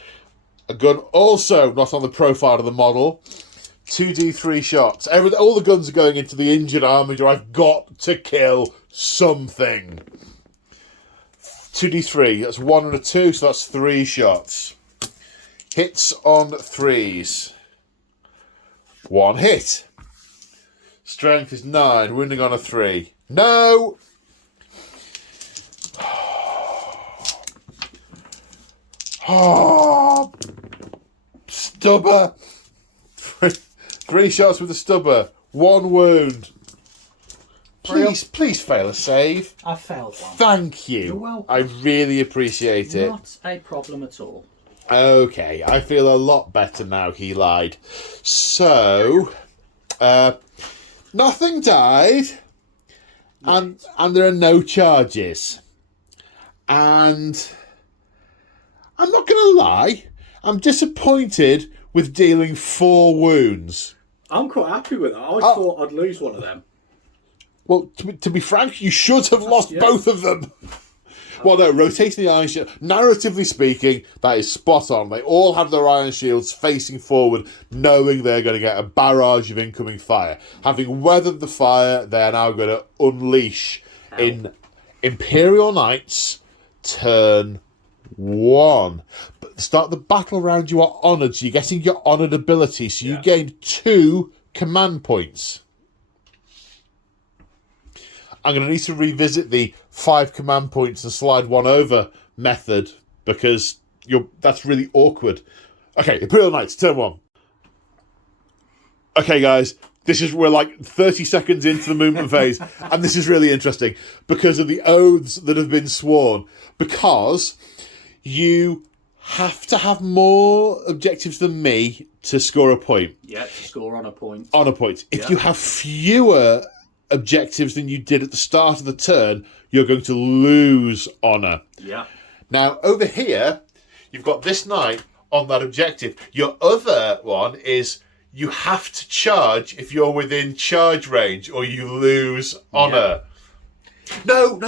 a gun also not on the profile of the model. 2d3 shots. All the guns are going into the injured armiger. I've got to kill something. 2d3. That's 1 and a 2, so that's 3 shots. Hits on 3s. 1 hit. Strength is 9. Wounding on a 3. No! Oh, stubber. 3 shots with a stubber. 1 wound. Please fail a save. I failed one. Thank you. You're welcome. I really appreciate it. Not a problem at all. Okay, I feel a lot better now he lied. So, nothing died. And there are no charges. And I'm not going to lie, I'm disappointed with dealing 4 wounds. I'm quite happy with that. I thought I'd lose one of them. Well, to be frank, you should have lost both of them. Well, no, rotating the iron shield. Narratively speaking, that is spot on. They all have their iron shields facing forward, knowing they're going to get a barrage of incoming fire. Having weathered the fire, they are now going to unleash in Imperial Knights turn 1. But at the start of the battle round, you are honoured, so you're getting your honoured ability, so you gain 2 command points. I'm going to need to revisit the 5 command points and slide 1 over method because that's really awkward. Okay, Imperial Knights, turn 1. Okay, guys, we're like 30 seconds into the movement phase, and this is really interesting because of the oaths that have been sworn. Because you have to have more objectives than me to score a point. Yeah, to score on a point. On a point. If you have fewer objectives than you did at the start of the turn, you're going to lose honour. Yeah. Now, over here, you've got this knight on that objective. Your other one is you have to charge if you're within charge range or you lose honour. Yeah. No,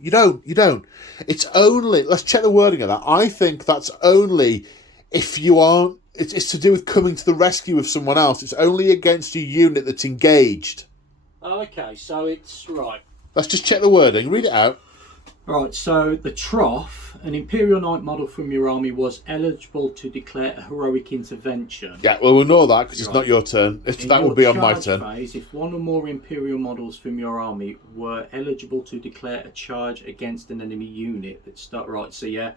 you don't. It's only, let's check the wording of that. I think that's only if you aren't, it's to do with coming to the rescue of someone else. It's only against a unit that's engaged. Oh, okay, so it's right. Let's just check the wording. Read it out. Right, so the Trough, an Imperial Knight model from your army, was eligible to declare a heroic intervention. Yeah, well, we'll know that because it's not your turn. That will be on my turn. Phase, if one or more Imperial models from your army were eligible to declare a charge against an enemy unit that start right, so yeah,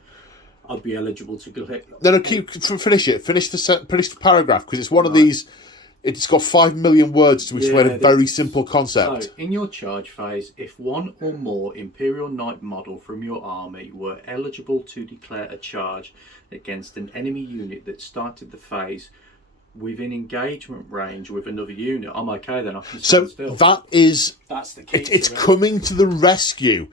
I'd be eligible to declare. No, finish it. Finish the paragraph because it's one of these. It's got 5 million words to explain a very simple concept. So, in your charge phase, if one or more Imperial Knight model from your army were eligible to declare a charge against an enemy unit that started the phase within engagement range with another unit, I'm okay then. I can stand still. That's the key. It's coming to the rescue.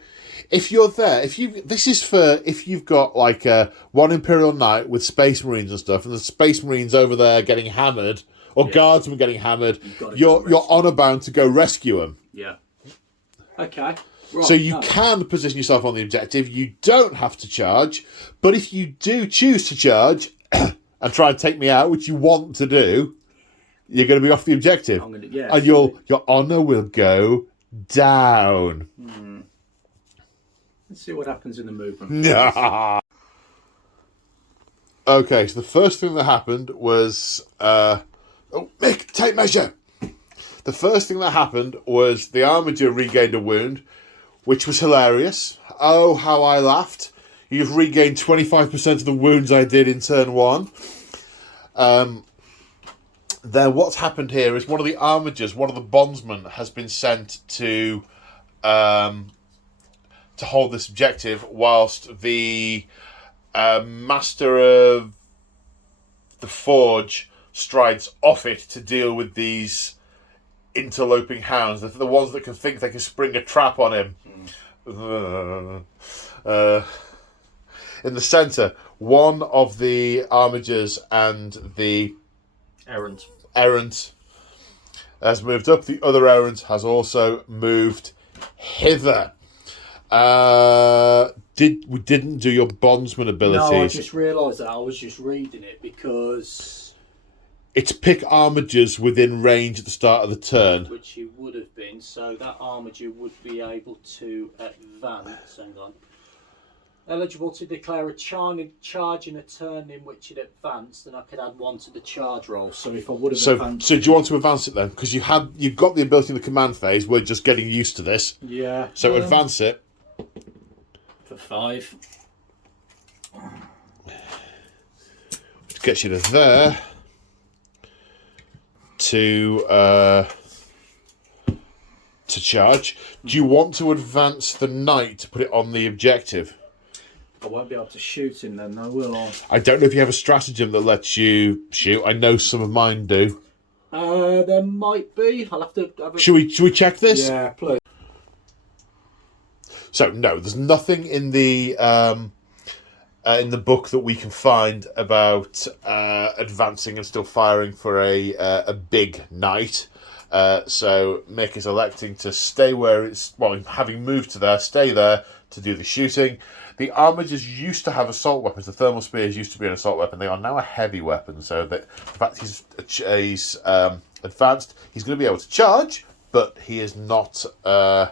If you're there, if you've got like one Imperial Knight with Space Marines and stuff, and the Space Marines over there getting hammered. Or guardsmen getting hammered, you're honour bound to go rescue them. Yeah. Okay. Right, so you can position yourself on the objective. You don't have to charge. But if you do choose to charge and try and take me out, which you want to do, you're going to be off the objective. And your honour will go down. Let's see what happens in the movement. Okay, so the first thing that happened was... Mick, take measure! The first thing that happened was the Armiger regained a wound, which was hilarious. Oh, how I laughed. You've regained 25% of the wounds I did in turn 1. Then what's happened here is one of the Armigers, one of the bondsmen, has been sent to hold this objective, whilst the Master of the Forge strides off it to deal with these interloping hounds, the ones that can think they can spring a trap on him. In the centre, one of the Armigers and the Errant has moved up. The other Errant has also moved hither. We didn't do your bondsman abilities. No, I just realised that. I was just reading it because... It's pick Armigers within range at the start of the turn. Which it would have been, so that Armiger would be able to advance. Hang on. Eligible to declare a charge in a turn in which it advanced, and I could add 1 to the charge roll. So if I would have advanced... So do you want to advance it then? Because you've got the ability in the command phase, we're just getting used to this. Yeah. So advance it. For 5. Which gets you to there. To charge. Do you want to advance the knight to put it on the objective? I won't be able to shoot him then, though, will I? I don't know if you have a stratagem that lets you shoot. I know some of mine do. There might be. I'll have to... Should we check this? Yeah, please. So, no, there's nothing in the in the book that we can find about advancing and still firing for a big knight. So Mick is electing to stay where it's, well, having moved to there, stay there to do the shooting. The armigers used to have assault weapons. The thermal spears used to be an assault weapon. They are now a heavy weapon. So that, in fact, he's advanced. He's going to be able to charge, but he is not going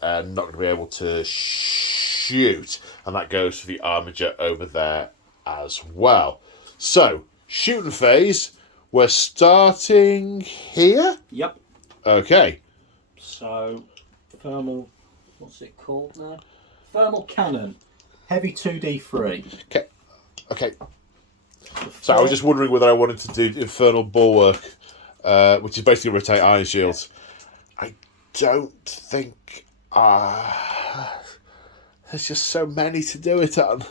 to be able to shoot. And that goes for the armiger over there as well. So, shooting phase. We're starting here? Yep. Okay. So, thermal, what's it called now? Thermal cannon. Heavy 2d3. Okay. So I was just wondering whether I wanted to do infernal bulwark, which is basically rotate iron shields. I don't think... there's just so many to do it on.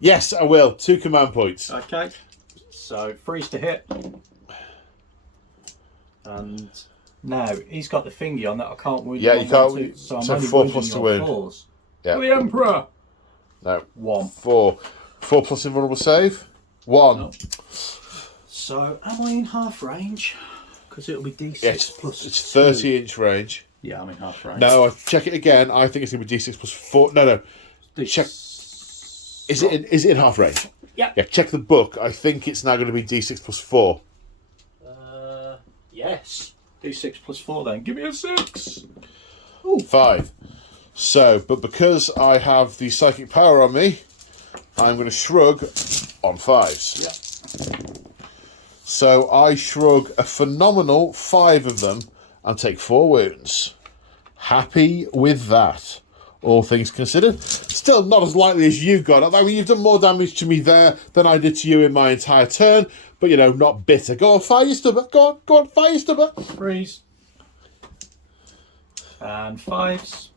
Yes, I will. 2 command points. Okay. So, freeze to hit. And now, he's got the thingy on that I can't wound. Yeah, you can't. Two, so I'm so only 4 plus wounding to on wound. 4s. Yeah. The Emperor! No. 1. 4. 4 plus invulnerable save? 1. No. So, am I in half range? Because it'll be D6 Yeah, plus it's 2. 30-inch range. Yeah, I'm in half range. No, I check it again. I think it's going to be D6 plus 4. No. Check. Is it in half range? Yeah. Yeah, check the book. I think it's now going to be D6 plus 4. Yes. D6 plus 4 then. Give me a 6. Ooh. 5. So, but because I have the psychic power on me, I'm going to shrug on 5s. Yeah. So I shrug a phenomenal 5 of them and take 4 wounds. Happy with that, all things considered. Still not as likely as you got. I mean, you've done more damage to me there than I did to you in my entire turn, but, you know, not bitter. Go on, fire your stubber. Go on, fire your stubber. Freeze. And 5s.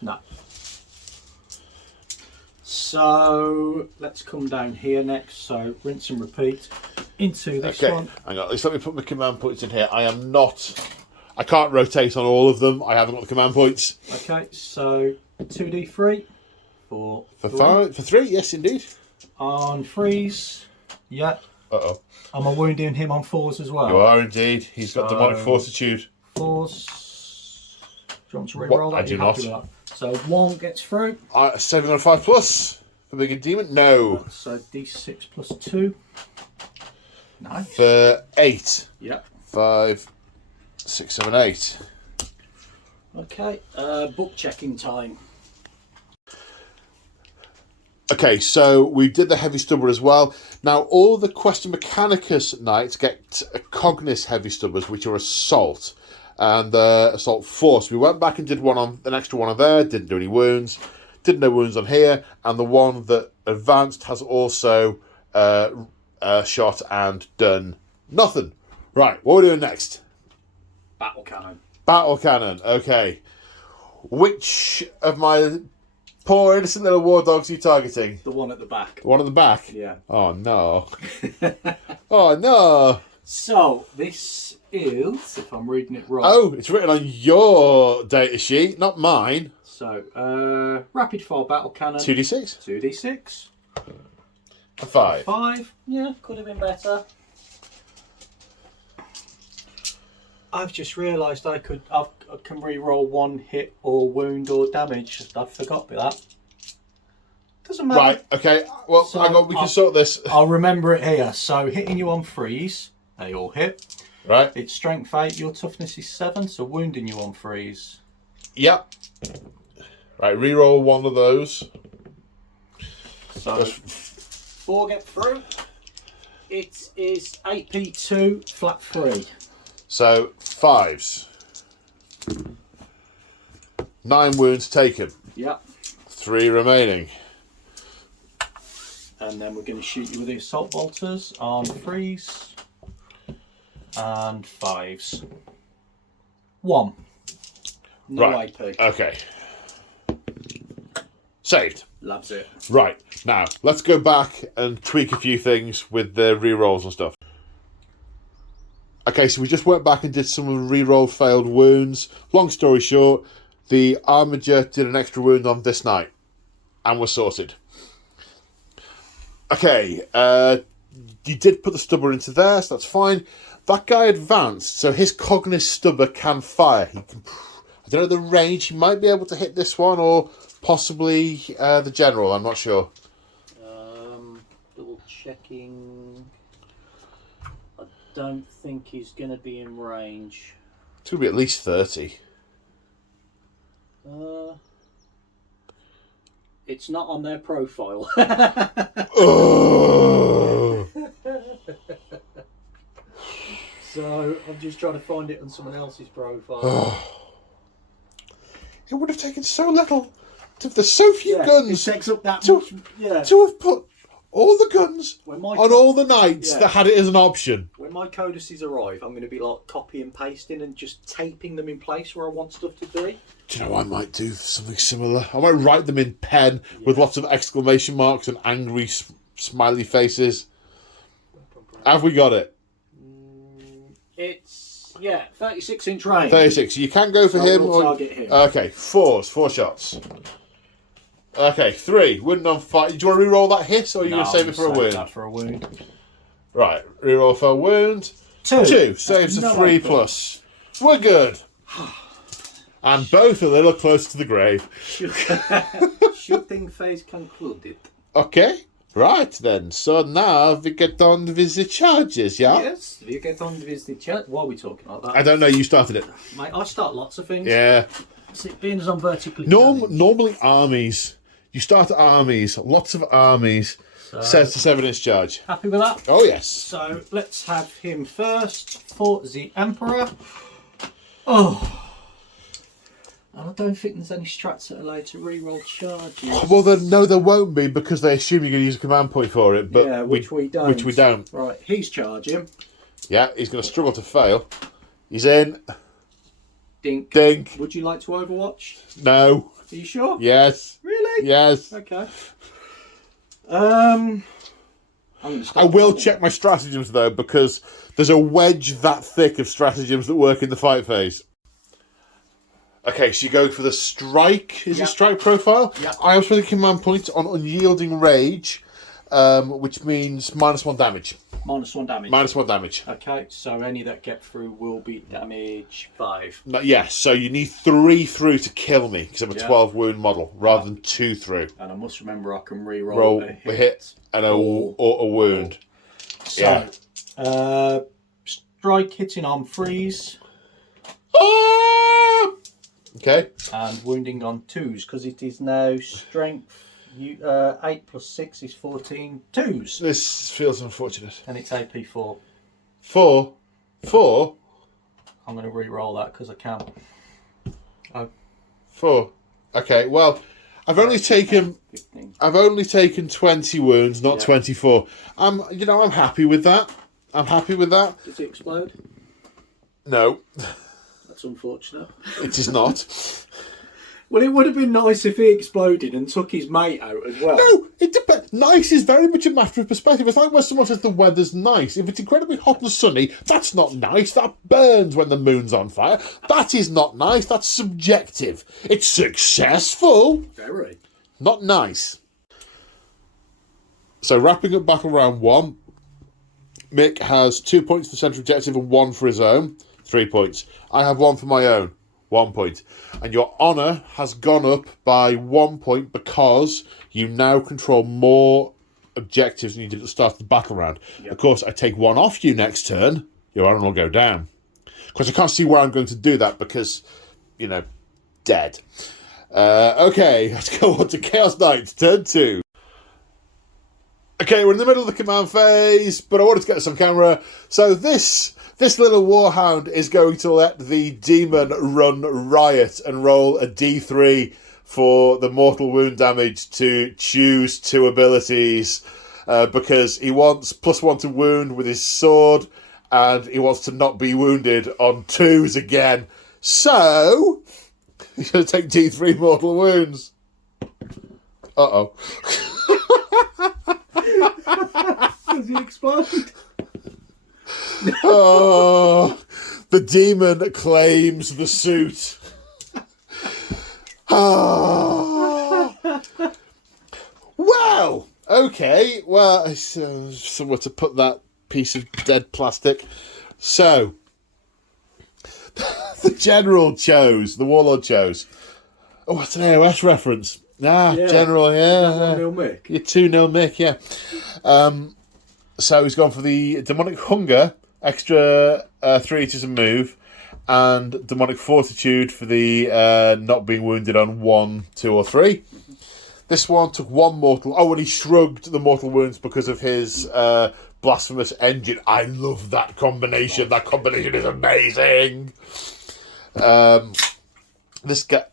No. So, let's come down here next. So, rinse and repeat into this one. Hang on, let me put my command points in here. I can't rotate on all of them. I haven't got the command points. Okay, so 2d3 for 3, yes indeed. On freeze. Yeah. Uh-oh. Am I wounding him on 4s as well? You are indeed. He's got demonic fortitude. 4s. Do you want to re-roll that? I do not. So 1 gets through. Saving on 5 plus for being a demon? No. So d6 plus 2. Nice. For 8. Yep. 5, 6, 7, 8. Okay, book checking time. Okay, so we did the heavy stubber as well. Now, all the Questa Mechanicus knights get Cognis heavy stubbers, which are assault. And assault force. We went back and did an extra one on there, didn't do any wounds. Did no wounds on here. And the one that advanced has also shot and done nothing. Right, what are we doing next? Battle cannon. Battle cannon, okay. Which of my poor innocent little war dogs are you targeting? The one at the back. The one at the back? Yeah. Oh no. Oh no. So, this is, if I'm reading it right. Oh, it's written on your data sheet, not mine. So, rapid fire battle cannon. 2d6? 2d6. A 5. 5. Yeah, could have been better. I've just realised I can re-roll 1 hit or wound or damage. I forgot about that. Doesn't matter. Right, okay. Well, So hang on, we can sort this. I'll remember it here. So hitting you on freeze, they all hit. Right. It's strength 8, your toughness is 7, so wounding you on freeze. Yep. Right, re-roll 1 of those. So 4 get through. It is AP2 flat 3. So, 5s. 9 wounds taken. Yep. 3 remaining. And then we're going to shoot you with the assault bolters on freeze. And 5s. 1. No Right. AP. Okay. Saved. Loves it. Right, now, let's go back and tweak a few things with the re-rolls and stuff. Okay, so we just went back and did some of the re-roll failed wounds. Long story short, The Armiger did an extra wound on this knight. And we're sorted. Okay, you did put the stubber into there, so that's fine. That guy advanced, so his Cognis stubber can fire. He can, I don't know the range. He might be able to hit this one, or possibly the general. I'm not sure. Double checking. I don't think he's going to be in range. It's going to be at least 30. It's not on their profile. Oh. So I'm just trying to find it on someone else's profile. It would have taken so little. There's so few guns. It takes up that to, much. Yeah. To have put all the guns on all the knights that had it as an option. When my codices arrive, I'm going to be like copy and pasting and just taping them in place where I want stuff to be. Do you know, I might do something similar. I might write them in pen with lots of exclamation marks and angry smiley faces. Have we got it? It's 36-inch range. 36. You can go for him. We'll target him. Okay, 4 shots. Okay, 3. Wound on 5. Do you want to re-roll that hit, or are you going to save it for a wound? That for a wound. Right, re-roll for a wound. 2. Saves a 3 plus. We're good. And both a little closer to the grave. Shooting phase concluded. Okay, right then. So now we get on with the charges, yeah? Yes, we get on with the chat. What are we talking about? That? I don't know, you started it. Mate, I start lots of things. Yeah. Being as I'm vertically Normally armies. You start armies, lots of armies. So, says the 7-inch charge. Happy with that? Oh, yes. So let's have him first for the Emperor. Oh. And I don't think there's any strats that allow to reroll charges. Well, no, there won't be, because they assume you're going to use a command point for it. But yeah, which we don't. Which we don't. Right, he's charging. Yeah, he's going to struggle to fail. He's in. Dink. Dink. Would you like to Overwatch? No. Are you sure? Yes. Really? Yes. Okay. I will check my stratagems, though, because there's a wedge that thick of stratagems that work in the fight phase. Okay, so you go for the strike. Is your strike profile? Yeah. I am spending command points on unyielding rage, which means -1 damage. -1 damage. -1 damage. Okay, so any that get through will be damage 5. Yes, so you need 3 through to kill me, because I'm a 12 wound model, rather than 2 through. And I must remember I can re-roll Roll a a hit and a wound. So, strike hitting on freeze. Ah! Okay. And wounding on 2s, because it is now strength. 8 plus 6 is 14 2s. This feels unfortunate. And it's AP 4. 4? I'm going to re-roll that because I can. 4. Okay, well, I've only taken 20 wounds, not 24. I'm happy with that. Does it explode? No, That's unfortunate. it is not. Well, it would have been nice if he exploded and took his mate out as well. No, it depends. Nice is very much a matter of perspective. It's like when someone says the weather's nice. If it's incredibly hot and sunny, that's not nice. That burns when the moon's on fire. That is not nice. That's subjective. It's successful. Very. Not nice. So wrapping up battle round 1, Mick has 2 points for central objective and 1 for his own. 3 points. I have 1 for my own. 1 point. And your honour has gone up by 1 point because you now control more objectives than you did at the start of the battle round. Yep. Of course, I take 1 off you next turn, your honour will go down. Of course, I can't see where I'm going to do that because, dead. Okay, let's go on to Chaos Knights, turn 2. Okay, we're in the middle of the command phase, but I wanted to get some camera. So this little warhound is going to let the demon run riot and roll a d3 for the mortal wound damage to choose 2 abilities because he wants +1 to wound with his sword and he wants to not be wounded on 2s again. So he's going to take d3 mortal wounds. Uh-oh. Does he explode? Oh, the demon claims the suit. Well, okay. Well, somewhere to put that piece of dead plastic. So, the General chose, the Warlord chose. Oh, what's an AOS reference? General, yeah. 1-0 Mick. You're 2-0 Mick, yeah. So he's gone for the Demonic Hunger, extra 3 inches of move, and Demonic Fortitude for the not being wounded on 1, 2, or 3. This one took 1 mortal. Oh, and he shrugged the mortal wounds because of his blasphemous engine. I love that combination. That combination is amazing. This guy,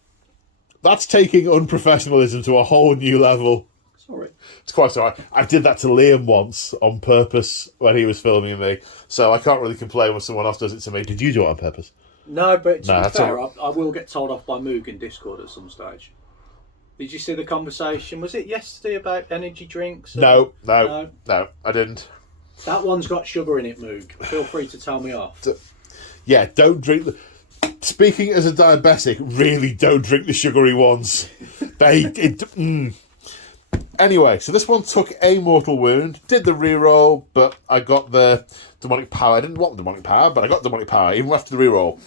that's taking unprofessionalism to a whole new level. Sorry. It's quite alright. I did that to Liam once on purpose when he was filming me, so I can't really complain when someone else does it to me. Did you do it on purpose? No, but to be that's fair, I will get told off by Moog in Discord at some stage. Did you see the conversation? Was it yesterday about energy drinks? No, I didn't. That one's got sugar in it, Moog. Feel free to tell me off. Yeah, don't drink. Speaking as a diabetic, really don't drink the sugary ones. Anyway, so this one took a mortal wound, did the reroll, but I got the demonic power. I didn't want the demonic power, but I got demonic power even after the reroll.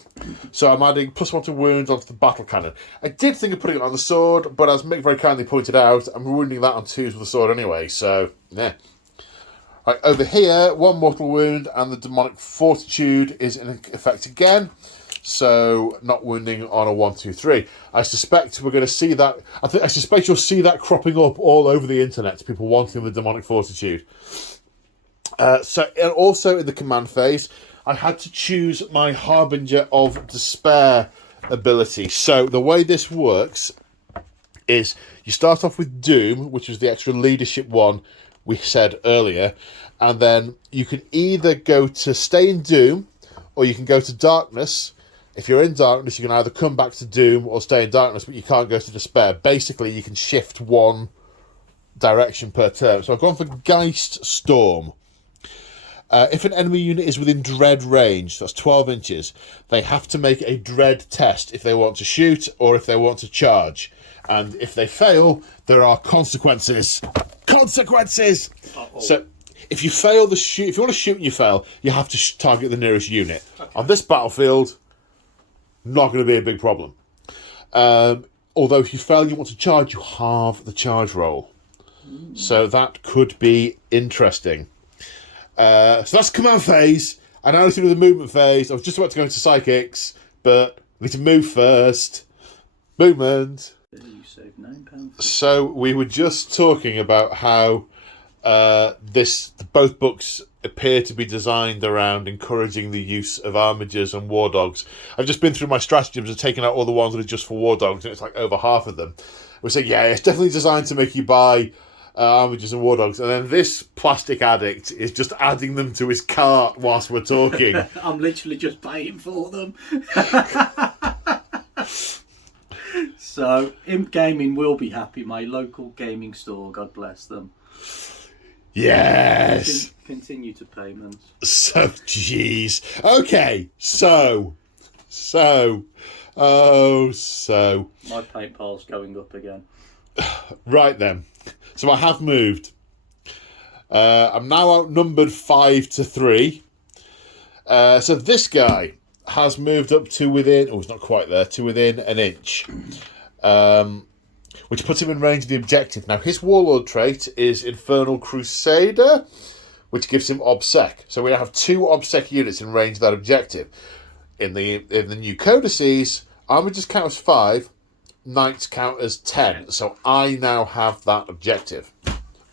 So I'm adding +1 to wounds onto the battle cannon. I did think of putting it on the sword, but as Mick very kindly pointed out, I'm wounding that on 2s with the sword anyway. So yeah. Right, over here, 1 mortal wound, and the demonic fortitude is in effect again. So not wounding on a 1, 2, 3. I suspect we're going to see that. I suspect you'll see that cropping up all over the internet. People wanting the demonic fortitude. So and also in the command phase, I had to choose my Harbinger of Despair ability. So the way this works is you start off with Doom, which was the extra leadership one we said earlier, and then you can either go to stay in Doom or you can go to Darkness. If you're in Darkness, you can either come back to Doom or stay in Darkness, but you can't go to Despair. Basically, you can shift one direction per turn. So I've gone for Geist Storm. If an enemy unit is within Dread range, that's 12 inches, they have to make a Dread test if they want to shoot or if they want to charge. And if they fail, there are consequences. Consequences! Uh-oh. So if you fail the shoot, if you want to shoot and you fail, you have to target the nearest unit. Okay. On this battlefield, not going to be a big problem. Although if you fail and you want to charge, you halve the charge roll. So that could be interesting. So that's command phase. And now let's do the movement phase. I was just about to go into psychics, but we need to move first. Movement. You saved £9. So we were just talking about how both books appear to be designed around encouraging the use of armigers and war dogs. I've just been through my stratagems and taken out all the ones that are just for war dogs, and it's like over half of them. We're saying, yeah, it's definitely designed to make you buy armigers and war dogs, and then this plastic addict is just adding them to his cart whilst we're talking. I'm literally just paying for them. So, Imp Gaming will be happy, my local gaming store, God bless them. Yes! Continue to payments. So, jeez. Okay, so. My paint pile's going up again. Right then. So I have moved. I'm now outnumbered 5-3. So this guy has moved up to within... Oh, he's not quite there. To within an inch. Which puts him in range of the objective. Now, his Warlord trait is Infernal Crusader, which gives him OBSEC. So we have 2 OBSEC units in range of that objective. In the new codices, Armigers count as 5, Knights count as 10. So I now have that objective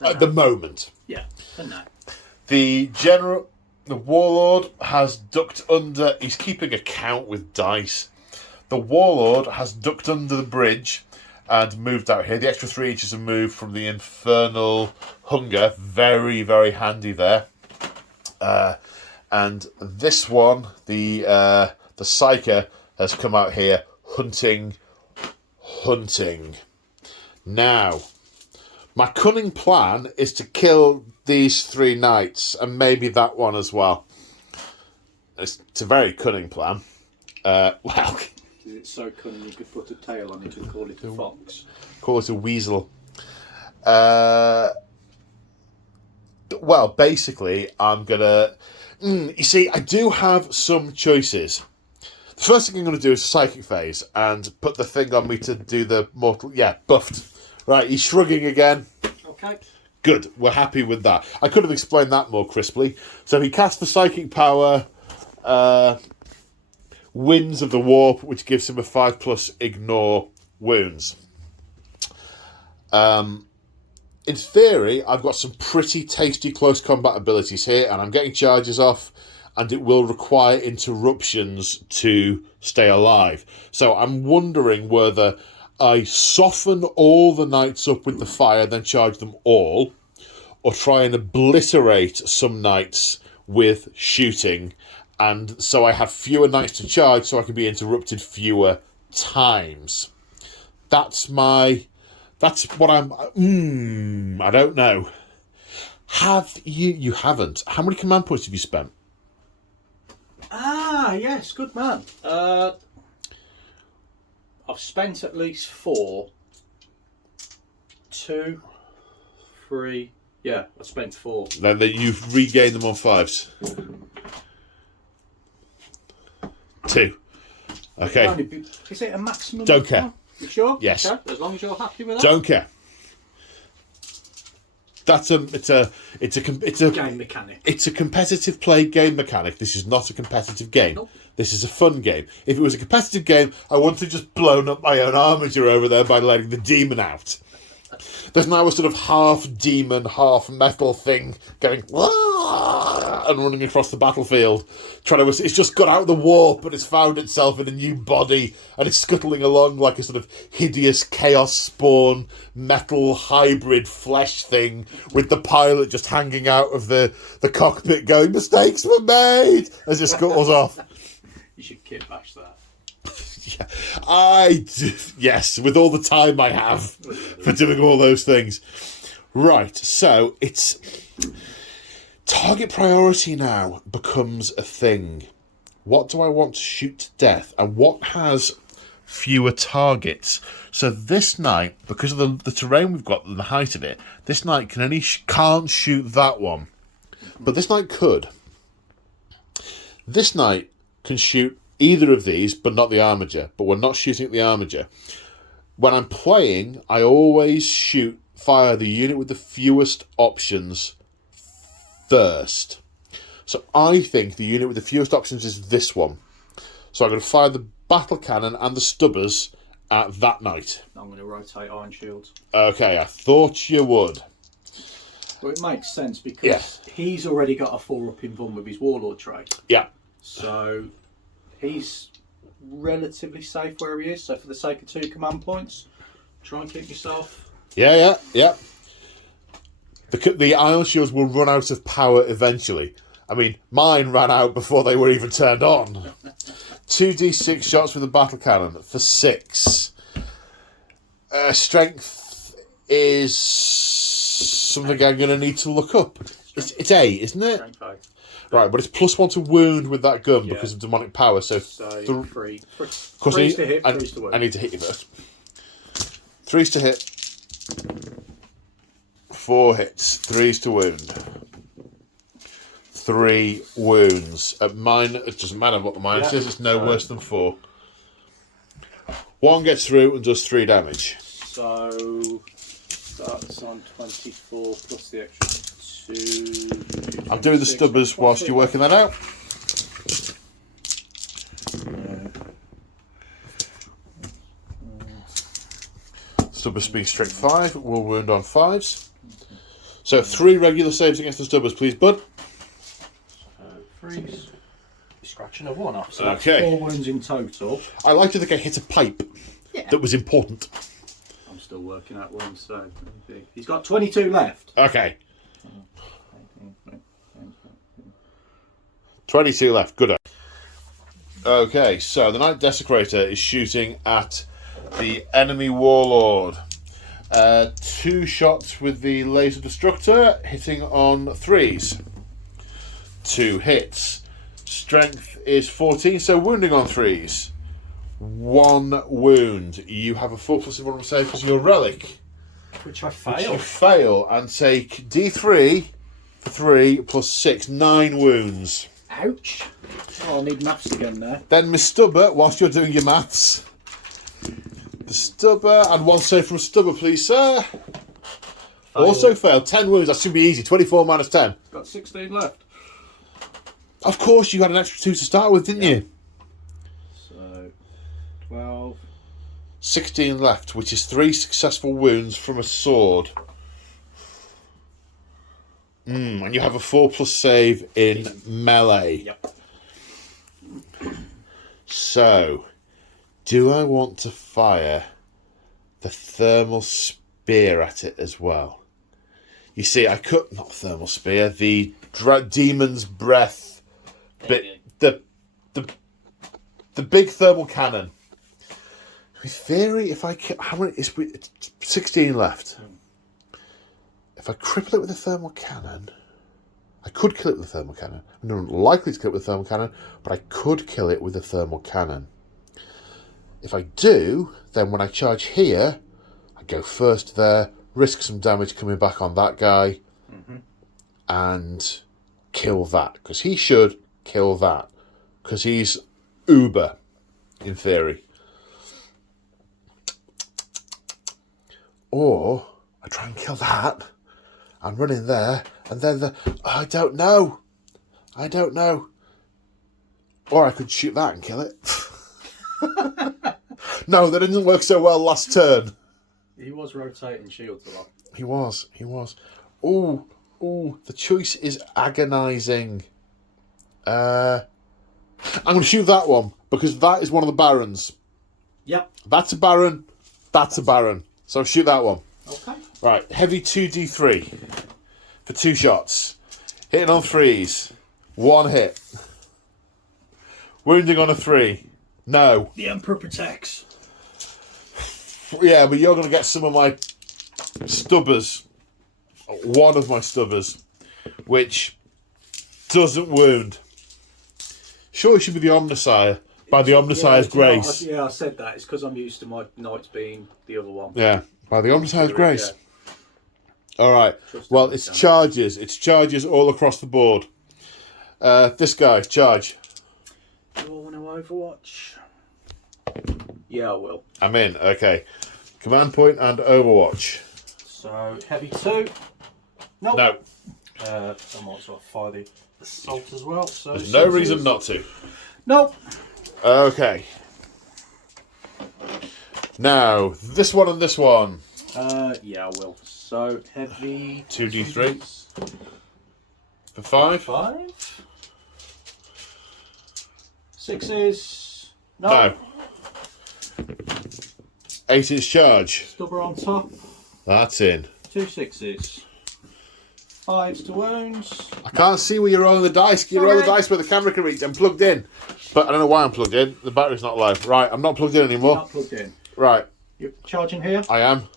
at the moment. Yeah, for now. The Warlord has ducked under... He's keeping a count with dice. The Warlord has ducked under the bridge and moved out here. The extra 3 inches of move from the Infernal Hunger. Very, very handy there. And this one, the Psyker, has come out here hunting. Now, my cunning plan is to kill these 3 knights and maybe that one as well. It's a very cunning plan. Well, Is it so cunning you could put a tail on it and call it a fox? Call it a weasel. Well, basically, I'm gonna. You see, I do have some choices. The first thing I'm going to do is psychic phase and put the thing on me to do the mortal. Yeah, buffed. Right, he's shrugging again. Okay. Good, we're happy with that. I could have explained that more crisply. So he casts the psychic power, Winds of the Warp, which gives him a 5+ ignore wounds. In theory, I've got some pretty tasty close combat abilities here, and I'm getting charges off, and it will require interruptions to stay alive. So I'm wondering whether I soften all the knights up with the fire, then charge them all, or try and obliterate some knights with shooting, and so I have fewer knights to charge, so I can be interrupted fewer times. That's what I'm... I don't know. Have you... You haven't. How many command points have you spent? Ah, yes, good man. I've spent at least 4. 2, 3... Yeah, I spent 4. Then you've regained them on 5s. 2. Okay. Is it a maximum? Don't care. You sure? Yes. Okay. As long as you're happy with that. Don't care. It's a Game mechanic. It's a competitive play game mechanic. This is not a competitive game. Nope. This is a fun game. If it was a competitive game, I wouldn't have just blown up my own armature over there by letting the demon out. There's now a sort of half demon, half metal thing going "Wah!" and running across the battlefield. It's just got out of the warp, but it's found itself in a new body, and it's scuttling along like a sort of hideous chaos spawn metal hybrid flesh thing, with the pilot just hanging out of the cockpit going, "Mistakes were made," as it scuttles off. You should kit bash that. Yeah, yes, with all the time I have for doing all those things. Right, so it's target priority now becomes a thing. What do I want to shoot to death, and what has fewer targets? So this knight, because of the terrain we've got and the height of it, this knight can't shoot that one, but this knight could. This knight can shoot either of these, but not the armiger. But we're not shooting at the armiger. When I'm playing, I always fire the unit with the fewest options first. So I think the unit with the fewest options is this one. So I'm going to fire the battle cannon and the stubbers at that knight. I'm going to rotate Iron Shields. Okay, I thought you would. Well, it makes sense because he's already got a 4-up in Vun with his Warlord trait. Yeah. So he's relatively safe where he is. So for the sake of 2 command points, try and keep yourself. Yeah. The Iron Shields will run out of power eventually. I mean, mine ran out before they were even turned on. 2d6 shots with a battle cannon for 6. Strength is something I'm going to need to look up. It's 8, isn't it? Strength 8. Right, but it's +1 to wound with that gun because of demonic power. So 3. Of course, 3's to hit, 3's to wound. I need to hit you first. 3's to hit. 4 hits. 3's to wound. 3 wounds. At mine, it doesn't matter what the minus is. It's no worse than 4. 1 gets through and does 3 damage. So that's on 24 plus the extra 2. I'm doing the stubbers whilst you're working that out. Stubbers being strength 5 will wound on 5s. So 3 regular saves against the stubbers, please, bud. 3's scratching a 1 off. So Okay. that's 4 wounds in total. I like to think I hit a pipe that was important. I'm still working out one, so he's got 22 left. Okay. 22 left. Good. Okay, so the Knight Desecrator is shooting at the enemy Warlord. 2 shots with the Laser Destructor, hitting on 3s. 2 hits. Strength is 14, so wounding on 3s. 1 wound. You have a 4+ vulnerable save because you're relic. Which I Which fail. you fail and take D3 for 3 plus 6, 9 wounds. Ouch. Oh, I need maths again there. Then Miss Stubber, whilst you're doing your maths. The Stubber, and 1 save from Stubber, please, sir. Also failed. 10 wounds, that should be easy. 24 minus 10. Got 16 left. Of course, you had an extra 2 to start with, didn't you? So, 12. 16 left, which is 3 successful wounds from a sword. And you have a 4+ save in melee. Yep. So, do I want to fire the thermal spear at it as well? You see, I could not thermal spear, the demon's breath bit, the big thermal cannon. In theory, if I how many? It's 16 left. If I cripple it with a thermal cannon, I could kill it with a thermal cannon. I'm not likely to kill it with a thermal cannon, but I could kill it with a thermal cannon. If I do, then when I charge here, I go first there, risk some damage coming back on that guy, and kill that. Because he should kill that. Because he's uber, in theory. Or I try and kill that and run in there, and then I don't know. Or I could shoot that and kill it. No, that didn't work so well last turn. He was rotating shields a lot. He was. Ooh, the choice is agonising. I'm going to shoot that one, because that is one of the barons. Yep. That's a baron, that's a baron. So shoot that one. Okay. Right, heavy 2d3 for 2 shots. Hitting on 3s. 1 hit. Wounding on a 3. No. The Emperor protects. Yeah, but you're going to get some of my stubbers. One of my stubbers. Which doesn't wound. Sure, it should be the Omnissiah. By the Omnissiah's grace. Yeah, I said that. It's because I'm used to my knights being the other one. Yeah, by the Omnissiah's grace. All right. Well, it's charges. It's charges all across the board. This guy, charge. Do I want to Overwatch? Yeah, I will. I'm in. Okay. Command point and Overwatch. So, heavy 2. Nope. No. I might as well fire the assault as well. So There's no reason not to. Nope. Okay. Now, this one and this one. Yeah, I will. So, heavy... 2d3. For 5? 5. 6s. No. 8 is charge. Stubber on top. That's in. 2 6s. 5s to wounds. I can't see where you're rolling the dice. You roll the dice where the camera can reach. I'm plugged in. But I don't know why I'm plugged in. The battery's not low. Right, I'm not plugged in anymore. Not plugged in. Right, You're charging here? I am.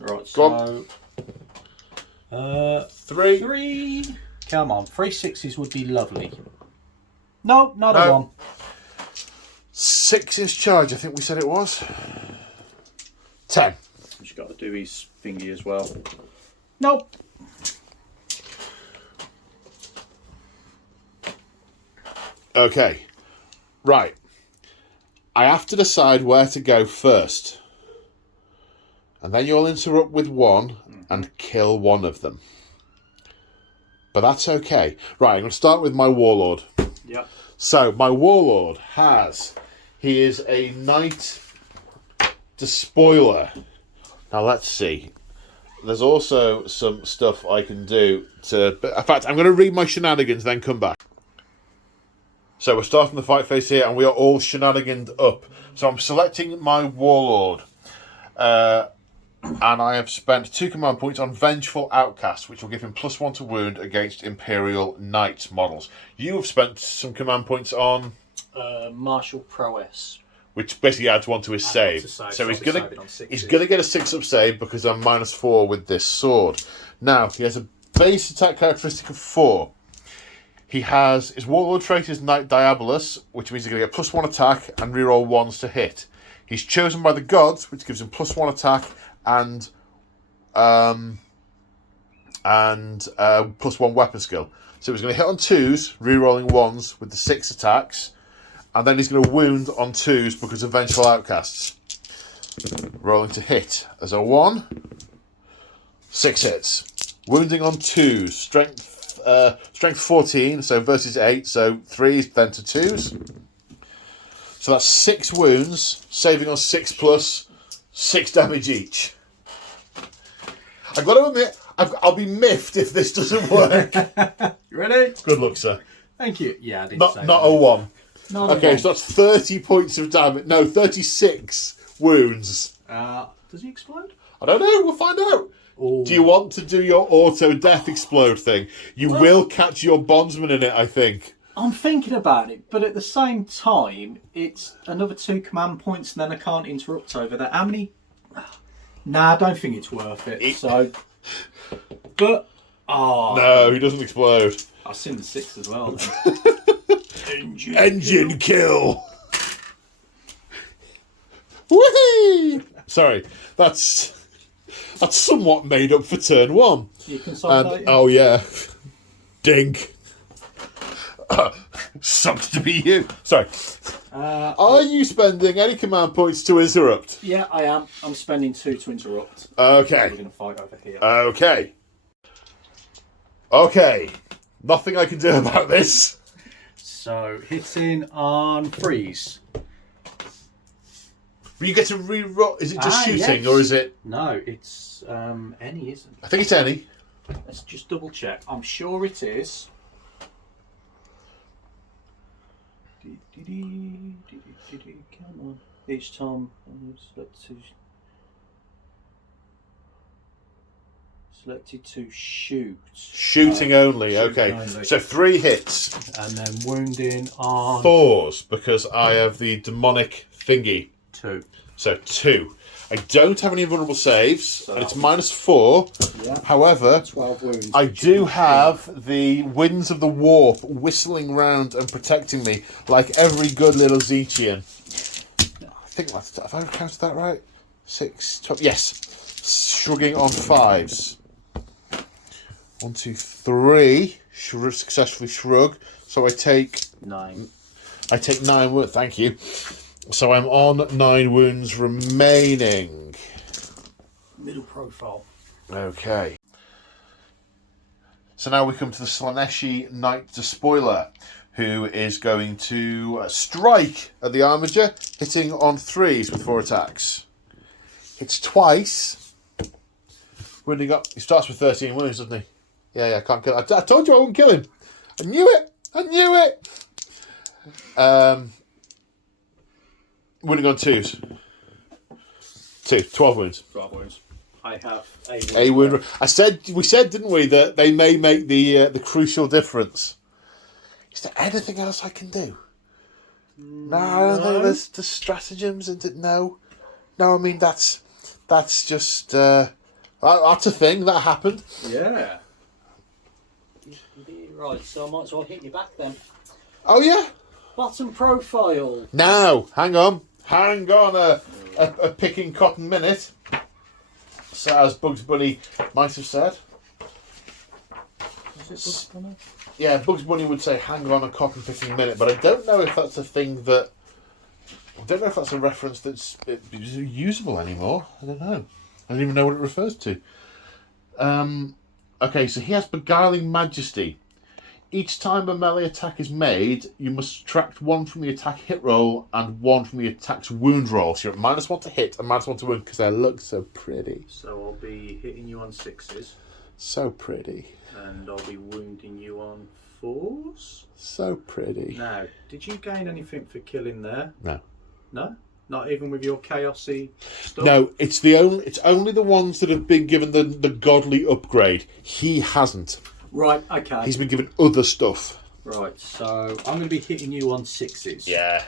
Right, Go so... 3. 3. Come on, 3 6s would be lovely. No, not No. a 1. 6 is charge, I think we said it was. 10. He's got to do his thingy as well. Nope. Okay. Right. I have to decide where to go first. And then you'll interrupt with one and kill one of them. But that's okay. Right, I'm going to start with my warlord. Yep. So, my warlord he is a knight despoiler. Now, let's see. There's also some stuff I can do to... In fact, I'm going to read my shenanigans, then come back. So, we're starting the fight phase here, and we are all shenaniganed up. So, I'm selecting my warlord. And I have spent 2 command points on Vengeful Outcast, which will give him +1 to wound against Imperial Knights models. You have spent some command points on... Martial Prowess. which basically adds 1 to his save. So he's gonna get a 6-up save because I'm -4 with this sword. Now, he has a base attack characteristic of 4. He has his Warlord trait is Knight Diabolus, which means he's going to get +1 attack and reroll 1s to hit. He's chosen by the gods, which gives him +1 attack and +1 weapon skill. So he's going to hit on 2s, rerolling 1s with the 6 attacks, and then he's going to wound on 2s because of Vengeful Outcasts. Rolling to hit as a 1, 6 hits. Wounding on 2s, strength 14, so versus 8, so 3s, then to 2s. So that's 6 wounds, saving on 6+, 6 damage each. I've got to admit, I'll be miffed if this doesn't work. You ready? Good luck, sir. Thank you. Yeah, I didn't say Not that. a 1. Not Okay, so that's 30 points of damage. No, 36 wounds. Does he explode? I don't know, we'll find out. Ooh. Do you want to do your auto death explode thing? You will catch your bondsman in it, I think. I'm thinking about it, but at the same time, it's another 2 command points, and then I can't interrupt over that. How many? Nah, I don't think it's worth it. So, but No, he doesn't explode. I've seen the 6 as well. Engine kill. Whee! Sorry, that's somewhat made up for turn 1. You consolidate. Oh yeah, dink. Sucks to be you. Sorry. Are you spending any command points to interrupt? Yeah, I am. I'm spending 2 to interrupt. Okay. We're going to fight over here. Okay. Nothing I can do about this. So, hitting on freeze. But you get to re-roll. Is it just shooting, yes. or is it? No, it's any, isn't I think it's any. Let's just double check. I'm sure it is. Come on. Each time selected to shoot. Shooting only. Okay. only. So 3 hits. And then wounding on 4s because I have the demonic thingy. 2. So 2. I don't have any vulnerable saves, and it's -4. Yeah. However, 12 wounds. I do have the winds of the warp whistling round and protecting me like every good little Zechian. I think that's. Have I counted that right? 6, 12. Yes. Shrugging on 5s. 1, 2, 3. Successfully shrug. So I take 9. 9 wounds. Thank you. So I'm on 9 wounds remaining. Middle profile. Okay. So now we come to the Slaneshi Knight Despoiler, who is going to strike at the Armiger, hitting on 3s with 4 attacks. Hits twice. Wounding up. He starts with 13 wounds, doesn't he? Yeah, I can't kill him. I told you I wouldn't kill him. I knew it. Wounding on 2s. 12 wounds. 12 wounds. I have A wound. We said, didn't we, that they may make the crucial difference. Is there anything else I can do? No, I don't think there's the stratagems and no. I mean that's just that's a thing that happened. Yeah. Right, so I might as well hit you back then. Oh yeah. Bottom profile. Now, hang on a picking cotton minute. So as Bugs Bunny might have said. Is it Bugs Bunny? Yeah, Bugs Bunny would say hang on a cotton picking minute, but I don't know if that's a thing that... I don't know if that's a reference that's usable anymore. I don't know. I don't even know what it refers to. Okay, so he has Beguiling Majesty. Each time a melee attack is made, you must subtract 1 from the attack hit roll and 1 from the attack's wound roll. So you're at -1 to hit and -1 to wound because they look so pretty. So I'll be hitting you on 6s. So pretty. And I'll be wounding you on 4s. So pretty. Now, did you gain anything for killing there? No. No? Not even with your chaosy stuff? No, it's only the ones that have been given the godly upgrade. He hasn't. Right, okay. He's been given other stuff. Right, so I'm going to be hitting you on 6s. Yeah.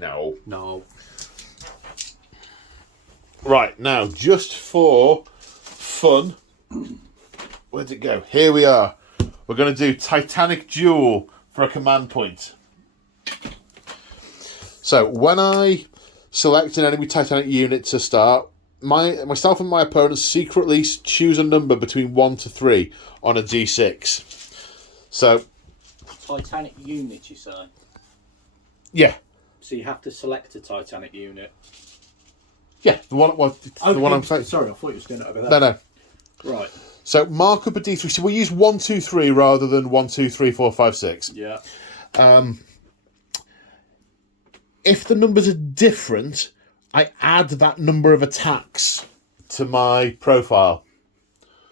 No. No. Right, now, just for fun, where'd it go? Here we are. we're going to do Titanic Duel for a command point. So when I select an enemy Titanic unit to start, myself and my opponents secretly choose a number between 1 to 3 on a d6. So Titanic unit, you say? yeah, So you have to select a Titanic unit. yeah, the one I'm saying. Sorry, I thought you was doing it over there. No. Right. So mark up a d3. So we use 1, 2, 3 rather than 1, 2, 3, 4, 5, 6. Yeah. If the numbers are different, I add that number of attacks to my profile.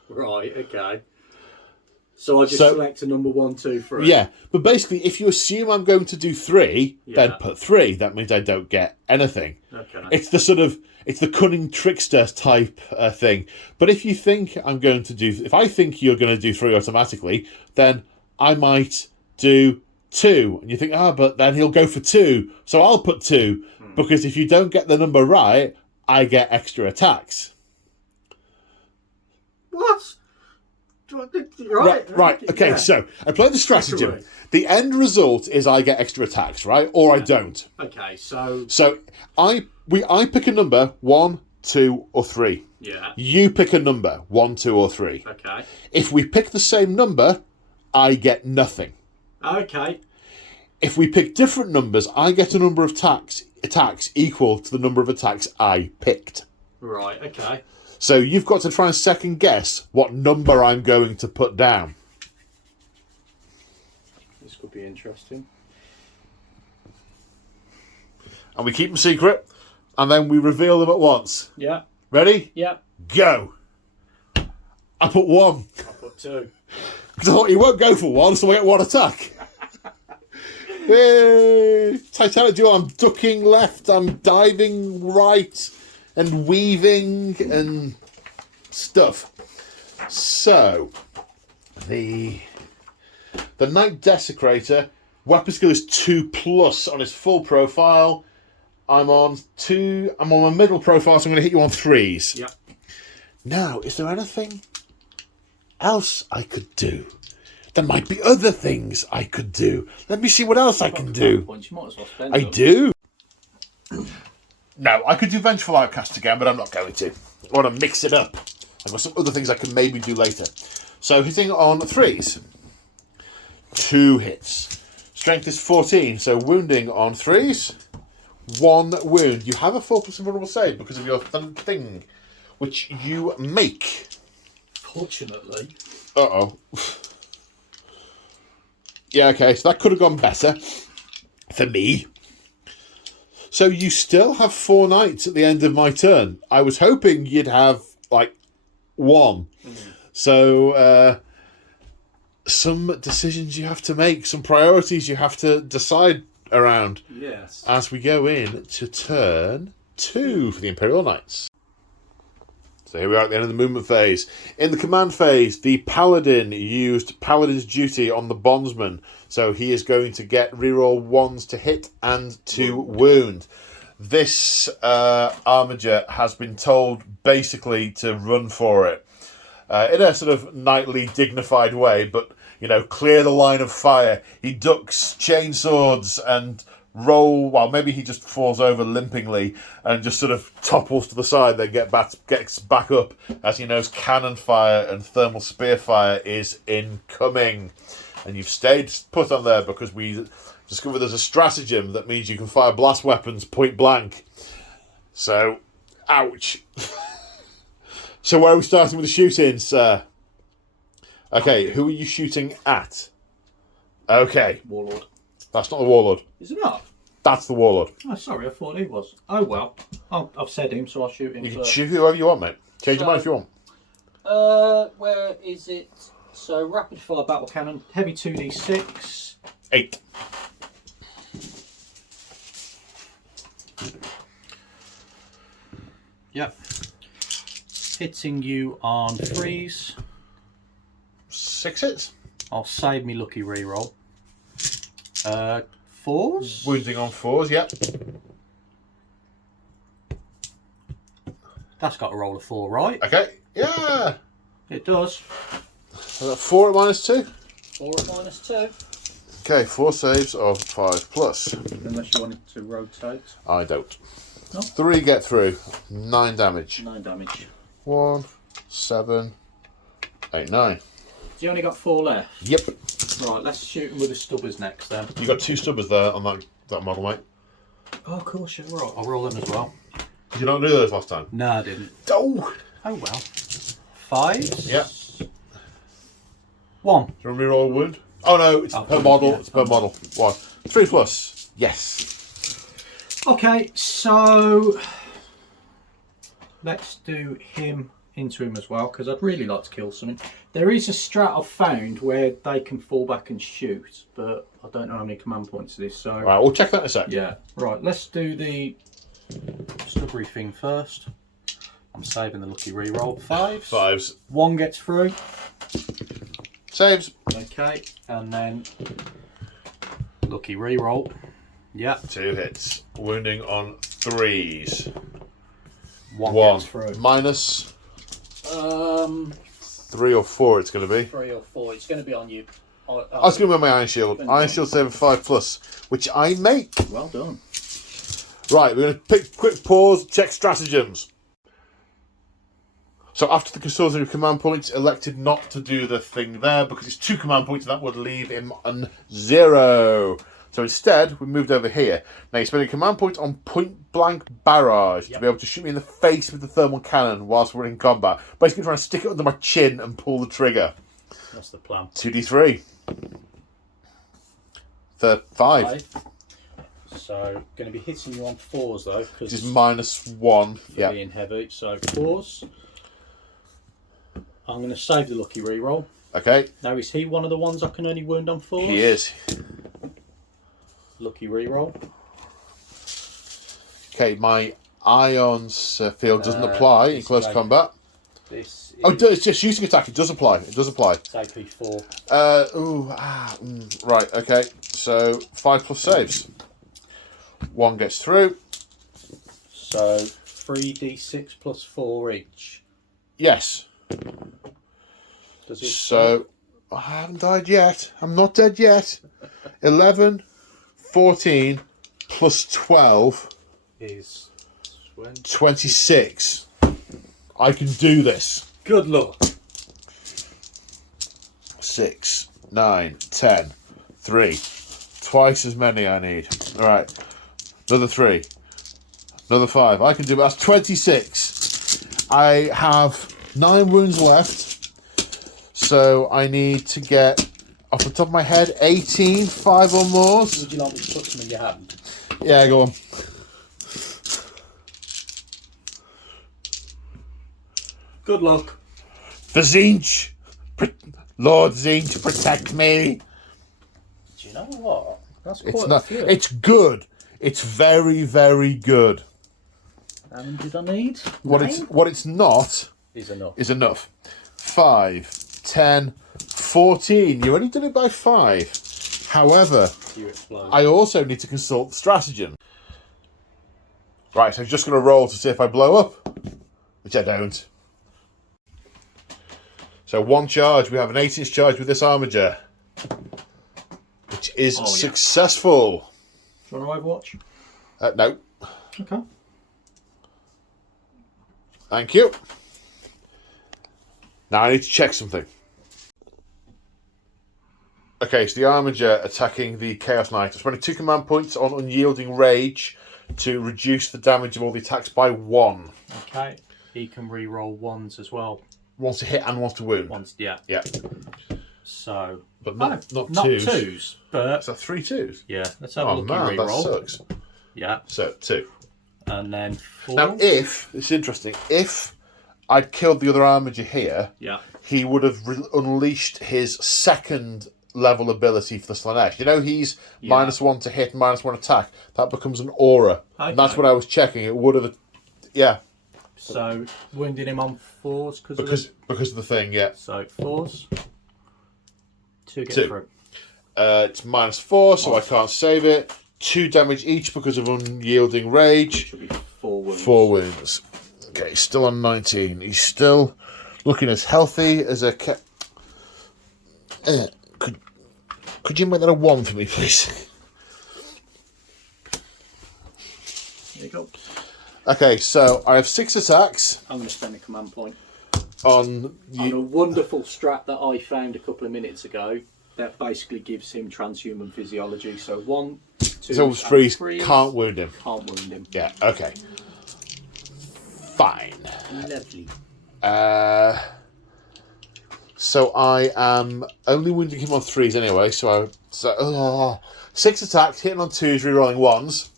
Right, okay. So I just So- select a number 1, 2, 3. Yeah, but basically, if you assume I'm going to do 3, then Yeah. put 3. That means I don't get anything. Okay. It's the cunning trickster type thing. But if you think if I think you're going to do 3 automatically, then I might do 2. And you think, but then he'll go for 2. So I'll put 2. Because if you don't get the number right, I get extra attacks. What? Right. Okay, yeah. so I play the stratagem. Right. The end result is I get extra attacks, right? Or I don't. Okay, so... So I pick a number, 1, 2, or 3. Yeah. You pick a number, 1, 2, or 3. Okay. If we pick the same number, I get nothing. Okay. If we pick different numbers, I get a number of attacks equal to the number of attacks I picked. Right, okay. So you've got to try and second guess what number I'm going to put down. This could be interesting. And we keep them secret, and then we reveal them at once. Yeah. Ready? Yeah. Go! I put 1. I put 2. Because I thought he won't go for 1, so I get 1 attack. Yay! Titanic Duel, I'm ducking left, I'm diving right, and weaving and stuff. So, the Knight Desecrator, weapon skill is 2+ on his full profile. I'm on my middle profile, so I'm going to hit you on 3s. Yeah. Now, is there anything else I could do? There might be other things I could do. Let me see what else I can do. Points, you might as well spend I them. do. No, I could do Vengeful Outcast again, but I'm not going to. I want to mix it up. I've got some other things I can maybe do later. So hitting on 3s. 2 hits. Strength is 14, so wounding on 3s. 1 wound. You have a 4+ invulnerable save because of your thing, which you make. Fortunately. Uh-oh. Yeah, okay, so that could have gone better for me. So you still have 4 knights at the end of my turn. I was hoping you'd have, 1. So, some decisions you have to make, some priorities you have to decide around Yes. as we go in to turn 2 for the Imperial Knights. So here we are at the end of the movement phase. In the command phase, the Paladin used Paladin's Duty on the Bondsman. So he is going to get reroll 1s to hit and to wound. This armiger has been told basically to run for it. In a sort of knightly, dignified way, but, clear the line of fire. He ducks chainswords and maybe he just falls over limpingly and just sort of topples to the side, then gets back up as he knows cannon fire and thermal spear fire is incoming. And you've stayed put on there because we discovered there's a stratagem that means you can fire blast weapons point blank. So, ouch. So where are we starting with the shooting, sir? Okay, who are you shooting at? Okay. Warlord. That's not the Warlord. Is it not? That's the Warlord. Oh, sorry, I thought he was. Oh, well. I've said him, so I'll shoot him You can first. shoot whoever you want, mate. Change your mind if you want. Where is it? So, rapid fire battle cannon, heavy 2d6. 8. Yep. Hitting you on 3s. 6 hits. I'll save me lucky reroll. 4s. Wounding on 4s, yep. That's got a roll of 4, right? Okay, yeah. It does. So that 4 at -2. 4 at -2. Okay, 4 saves of 5+. Unless you wanted to rotate. I don't. No. 3 get through. 9 damage. 9 damage. 1, 7, 8, 9. So you only got 4 left. Yep. Right, let's shoot him with the stubbers next then. You got 2 stubbers there on that model, mate. Oh, of course, you're right. I'll roll them as well. Did you not do those last time? No, I didn't. Oh! Oh well. 5. Yeah. 1. Do you want me to roll a wound? Oh no, it's per model. yeah. It's per model. 1. 3+. Yes. Okay, so let's do him into him as well, because I'd really like to kill something. There is a strat I've found where they can fall back and shoot, but I don't know how many command points it is. So Right, we'll check that in a sec. yeah, right. Let's do the stubbery thing first. I'm saving the lucky reroll. 5s. 5s. 1 gets through. Saves. Okay, and then lucky reroll. Yeah, 2 hits. Wounding on 3s. 1 1. gets through. Minus 3 or 4 it's going to be. 3 or 4. It's going to be on you. I was going to be my Iron Shield. Iron Shield save of 5+, which I make. Well done. Right, we're going to pick quick pause, check stratagems. So after the custodian of command points, elected not to do the thing there because it's 2 command points and that would leave him on 0. So instead, we moved over here. Now you're spending command points on point blank barrage to be able to shoot me in the face with the thermal cannon whilst we're in combat. Basically trying to stick it under my chin and pull the trigger. That's the plan. 2d3. 5. So, going to be hitting you on 4s though, because This is -1. Yeah. being heavy. So 4s. I'm going to save the lucky reroll. Okay. Now, is he one of the ones I can only wound on 4s? He is. Lucky reroll. Okay, my ions field doesn't apply in close right. combat. This is Oh, it's just shooting attack. It does apply. It does apply. AP4. Right, okay. So 5+ saves. 1 gets through. So 3d6 plus 4 each. Yes. Does it? So I haven't died yet. I'm not dead yet. 11, 14 plus 12, Is 20. 26. I can do this. Good luck. 6, 9, 10, 3. Twice as many I need. Alright. Another 3. Another 5. I can do that's 26. I have 9 wounds left. So I need to get, off the top of my head, 18, 5 or more. Would you like me to put some in your hand? Yeah, go on. Good luck. For Zinch! Lord Zinch, protect me! Do you know what? That's quite It's a not. few. It's good. It's very, very good. How many did I need? What 9? it's not Is enough. is enough. 5, 10, 14. You only did it by 5. However, You explode. I also need to consult the stratagem. Right, so I'm just going to roll to see if I blow up, which I don't. So 1 charge. We have an 8-inch charge with this armiger, which is successful. Do you want to Overwatch? No. Okay. Thank you. Now I need to check something. Okay, so the armiger attacking the Chaos Knight. I'm spending 2 command points on Unyielding Rage to reduce the damage of all the attacks by 1. Okay. He can re-roll 1s as well. Wants to hit and wants to wound. Once, yeah. Yeah, So but not not 2s. 2s, but So 3 2s. yeah. Let's have a Oh lucky man, that re-roll. sucks. Yeah, So 2. and then 4. Now, if it's interesting, if I'd killed the other armiger here, Yeah. he would have unleashed his 2nd level ability for the Slanesh. You know, he's -1 to hit, -1 attack. That becomes an aura. And that's Okay. what I was checking. It would have, yeah, So wounding him on 4s because of the thing. Yeah, so 4s. 2 get 2. through. It's -4, so I can't save it. 2 damage each because of Unyielding Rage. Should be 4 wounds. 4 wounds. Okay, still on 19. He's still looking as healthy as a cat. Could you make that a 1 for me, please? There you go. Okay, so I have 6 attacks I'm going to spend a command point on on you. a wonderful strat that I found a couple of minutes ago that basically gives him transhuman physiology. So 1, 2, So and freeze, 3 can't wound him. can't wound him. Yeah, okay. Fine. Lovely. So I am only wounding him on 3s anyway, so 6 attacks, hitting on 2s, rerolling 1s.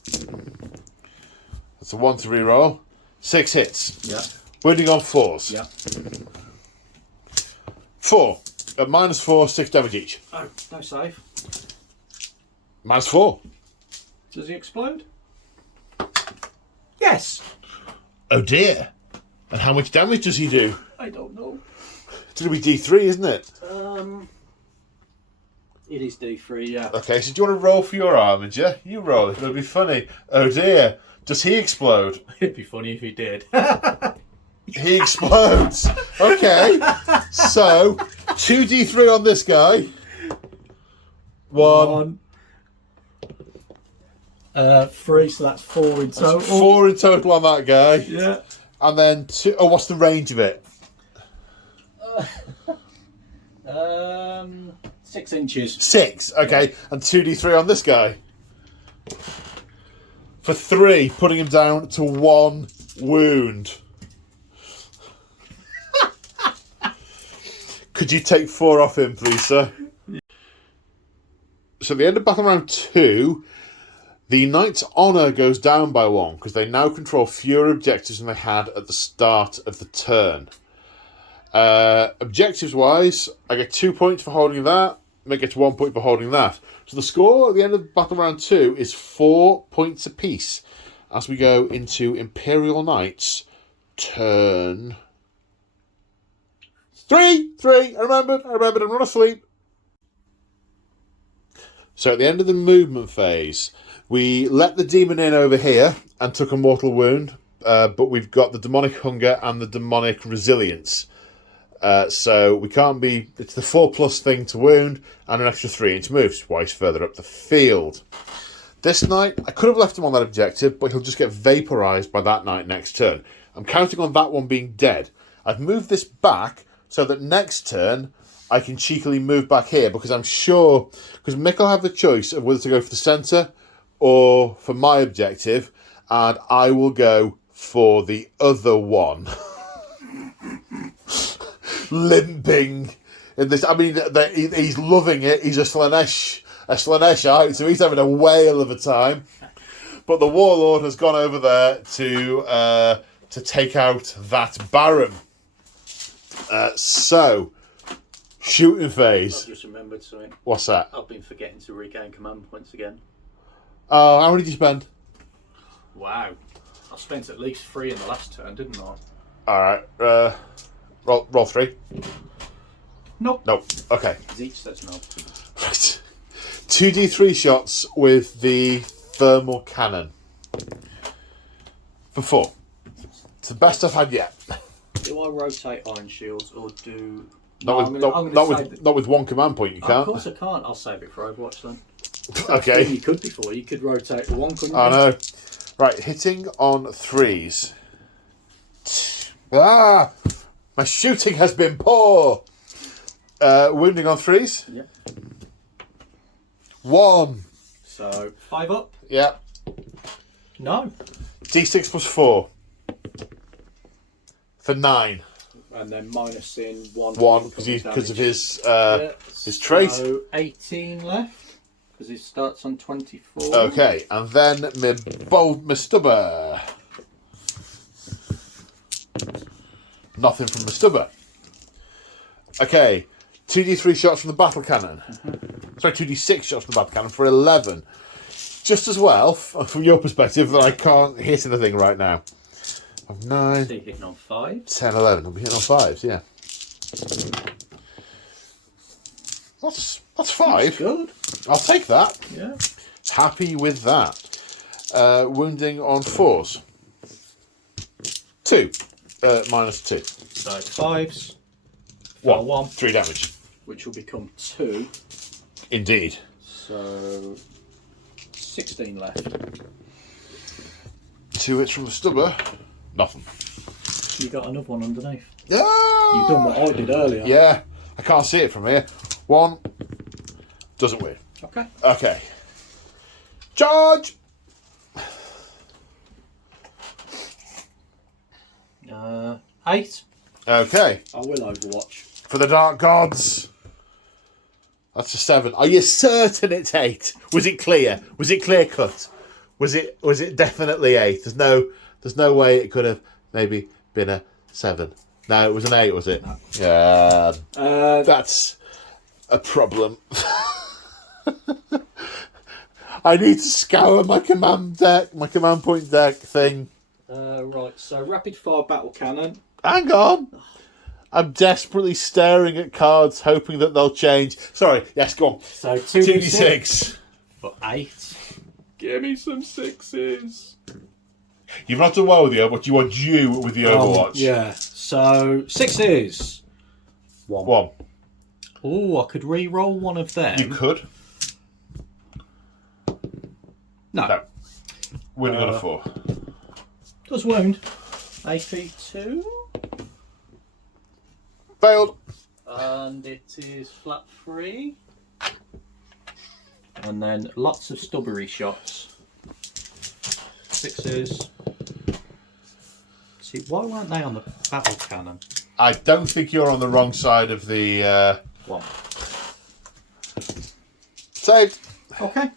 That's a 1 to reroll. 6 hits. Yeah. Wounding on 4s. Yeah. 4. At -4, 6 damage each. Oh, no save. -4. Does he explode? Yes. Oh dear. And how much damage does he do? I don't know. It's going to be D3, isn't it? It is D3, yeah. Okay, so do you want to roll for your Armiger? You roll, it'll be funny. Oh dear. Does he explode? It'd be funny if he did. He explodes. Okay. So, 2d3 on this guy. 1. 3, so that's 4 in total. 4 in total on that guy. Yeah. And then 2. Oh, what's the range of it? 6 inches. 6. Okay. And 2d3 on this guy. For 3, putting him down to 1 wound. Could you take 4 off him, please, sir? So at the end of battle round 2, the Knight's Honour goes down by 1 because they now control fewer objectives than they had at the start of the turn. Objectives-wise, I get 2 points for holding that. Mick gets 1 point for holding that. So the score at the end of battle round 2 is 4 points apiece as we go into Imperial Knights turn 3. I remembered, I'm not asleep. So at the end of the movement phase, we let the demon in over here and took a mortal wound, but we've got the demonic hunger and the demonic resilience. So we can't be... It's the 4+ thing to wound and an extra 3-inch move, which is why he's further up the field. This knight, I could have left him on that objective, but he'll just get vaporised by that knight next turn. I'm counting on that one being dead. I've moved this back so that next turn I can cheekily move back here because I'm sure... Because Mick will have the choice of whether to go for the centre or for my objective, and I will go for the other one. Limping in this. I mean, he's loving it. He's a Slaanesh, so he's having a whale of a time. But the Warlord has gone over there to take out that Baron. So, shooting phase. I've just remembered something. What's that? I've been forgetting to regain command points again. Oh, how many did you spend? Wow. I spent at least 3 in the last turn, didn't I? Alright, roll 3. Nope. Nope, okay. Zeech says no. Right. 2d3 shots with the thermal cannon. For 4. It's the best I've had yet. Do I rotate iron shields or do... Not with one command point, you can't. Of course I can't. I'll save it for Overwatch then. Okay. You could before. You could rotate the 1, couldn't you? I know. Right, hitting on 3s. Ah! My shooting has been poor! Wounding on 3s? Yep. 1. So, 5 up? Yeah. No. D6 plus 4. For 9. And then minus in 1. 1, because of his trait. So 18 left, because it starts on 24. Okay, and then my stubber. Nothing from my stubber. Okay, 2d3 shots from the battle cannon. Sorry, 2d6 shots from the battle cannon for 11. Just as well, from your perspective, that I can't hit anything right now. Of 9, So you're hitting on 5. 10, 11. I'll be hitting on 5s, yeah. That's 5. Good. I'll take that. Yeah. Happy with that. Wounding on 4s. 2. Minus 2. So 5s. 1. 1. 3 damage. Which will become 2. Indeed. So 16 left. 2 hits from the stubber. Nothing. You got another one underneath. Yeah. You've done what I did earlier. Yeah. I can't see it from here. 1. Doesn't win. Okay. Okay. Charge! 8. Okay. I will Overwatch. For the Dark Gods. That's a 7. Are you certain it's 8? Was it clear? Was it clear cut? Was it definitely 8? There's no way it could have maybe been a 7. No, it was an 8, was it? No. Yeah. That's a problem. I need to scour my command point deck thing. Right, so rapid fire battle cannon. Hang on. I'm desperately staring at cards, hoping that they'll change. Sorry, yes, go on. So 2d6 for 8. Give me some 6s. You've not done well with the Overwatch. You are due with the Overwatch. Yeah. So 6 is 1. Oh, I could re-roll one of them. You could. No. Winning on a 4. Does wound. AP 2. Failed. And it is flat 3. And then lots of stubbery shots. 6s. See, why weren't they on the battle cannon? I don't think you're on the wrong side of the... 1. Saved. Okay.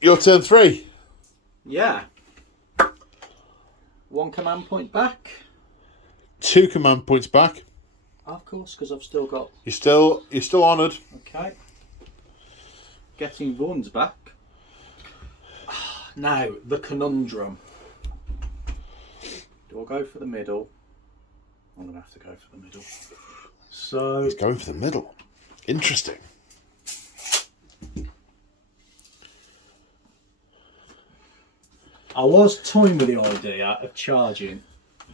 Your turn 3. Yeah. 1 command point back. 2 command points back. Of course, because I've still got... You're still honoured. Okay. Getting Vaughn's back. Now, the conundrum. Do I go for the middle? I'm going to have to go for the middle. So... He's going for the middle. Interesting. I was toying with the idea of charging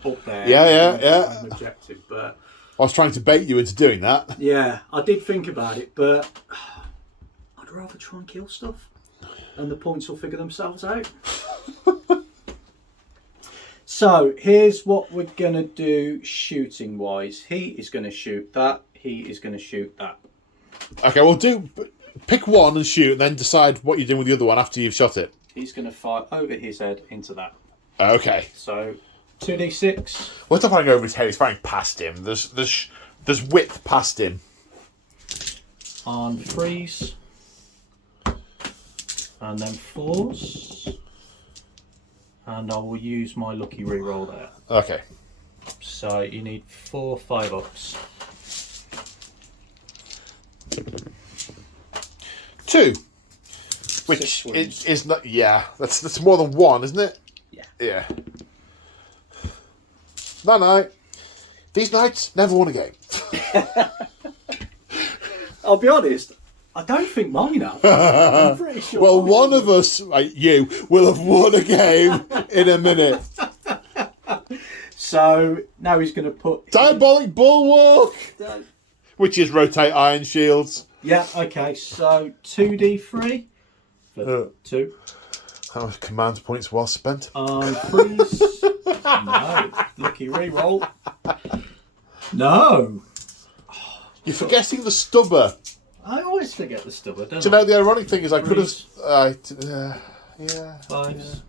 up there. Yeah. An objective, but I was trying to bait you into doing that. yeah, I did think about it, but I'd rather try and kill stuff, and the points will figure themselves out. So here's what we're gonna do shooting wise. He is gonna shoot that. He is gonna shoot that. Okay, well, pick one and shoot, and then decide what you're doing with the other one after you've shot it. He's going to fire over his head into that. Okay. So 2d6. Well, it's not firing over his head. It's firing past him. There's width past him. On 3s. And then 4s. And I will use my lucky reroll there. Okay. So you need 4 5-ups. 2. Which is not... Yeah, that's more than 1, isn't it? Yeah. Yeah. No. These knights never won a game. I'll be honest, I don't think mine have. I'm pretty sure. Well, one of us, you, will have won a game in a minute. So now he's going to put Diabolic Bulwark! Which is rotate iron shields. Yeah. Okay. So 2d3 for 2. How much command points well spent? Freeze. No. Lucky reroll. No. You're forgetting the stubber. I always forget the stubber, don't Do you know, the ironic thing is I could have... yeah. 5s.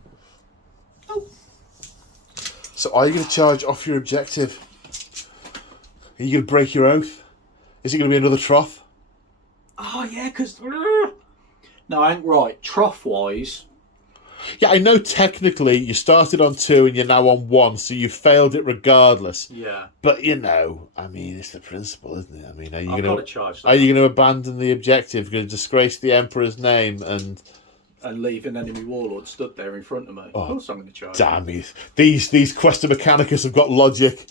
Oh. So are you going to charge off your objective? Are you going to break your oath? Is it going to be another trough? Oh, yeah, because... No, I ain't right. Trough-wise... Yeah, I know technically you started on 2 and you're now on 1, so you failed it regardless. Yeah. But, you know, I mean, it's the principle, isn't it? I mean, are you going to abandon the objective, going to disgrace the Emperor's name and leave an enemy warlord stood there in front of me? Oh, of course I'm going to charge. Damn it. These Questa Mechanicus have got logic.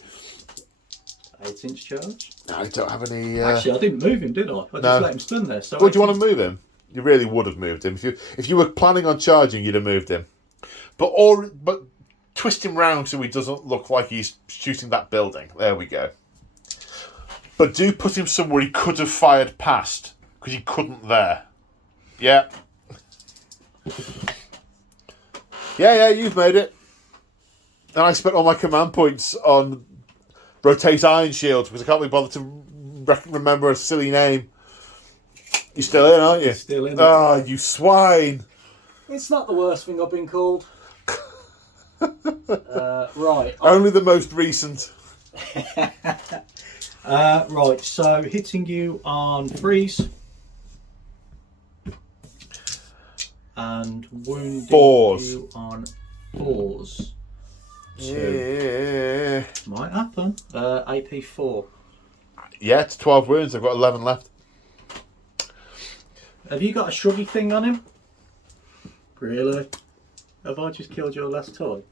8-inch charge? No, I don't have any... Actually, I didn't move him, did I? I just let him stand there. So Would you want to move him? You really would have moved him. If you were planning on charging, you'd have moved him. But twist him round so he doesn't look like he's shooting that building. There we go. But do put him somewhere he could have fired past, because he couldn't there. Yeah. Yeah, you've made it. And I spent all my command points on rotate iron shields, because I can't be bothered to remember a silly name. You're still in, aren't you? Still in. Oh, you swine. It's not the worst thing I've been called. Right. Only the most recent. Right, so hitting you on freeze. And wounding 4s. you on 4s. Yeah. Might happen. AP 4. Yeah, it's 12 wounds. I've got 11 left. Have you got a shruggy thing on him? Really? Have I just killed your last toy?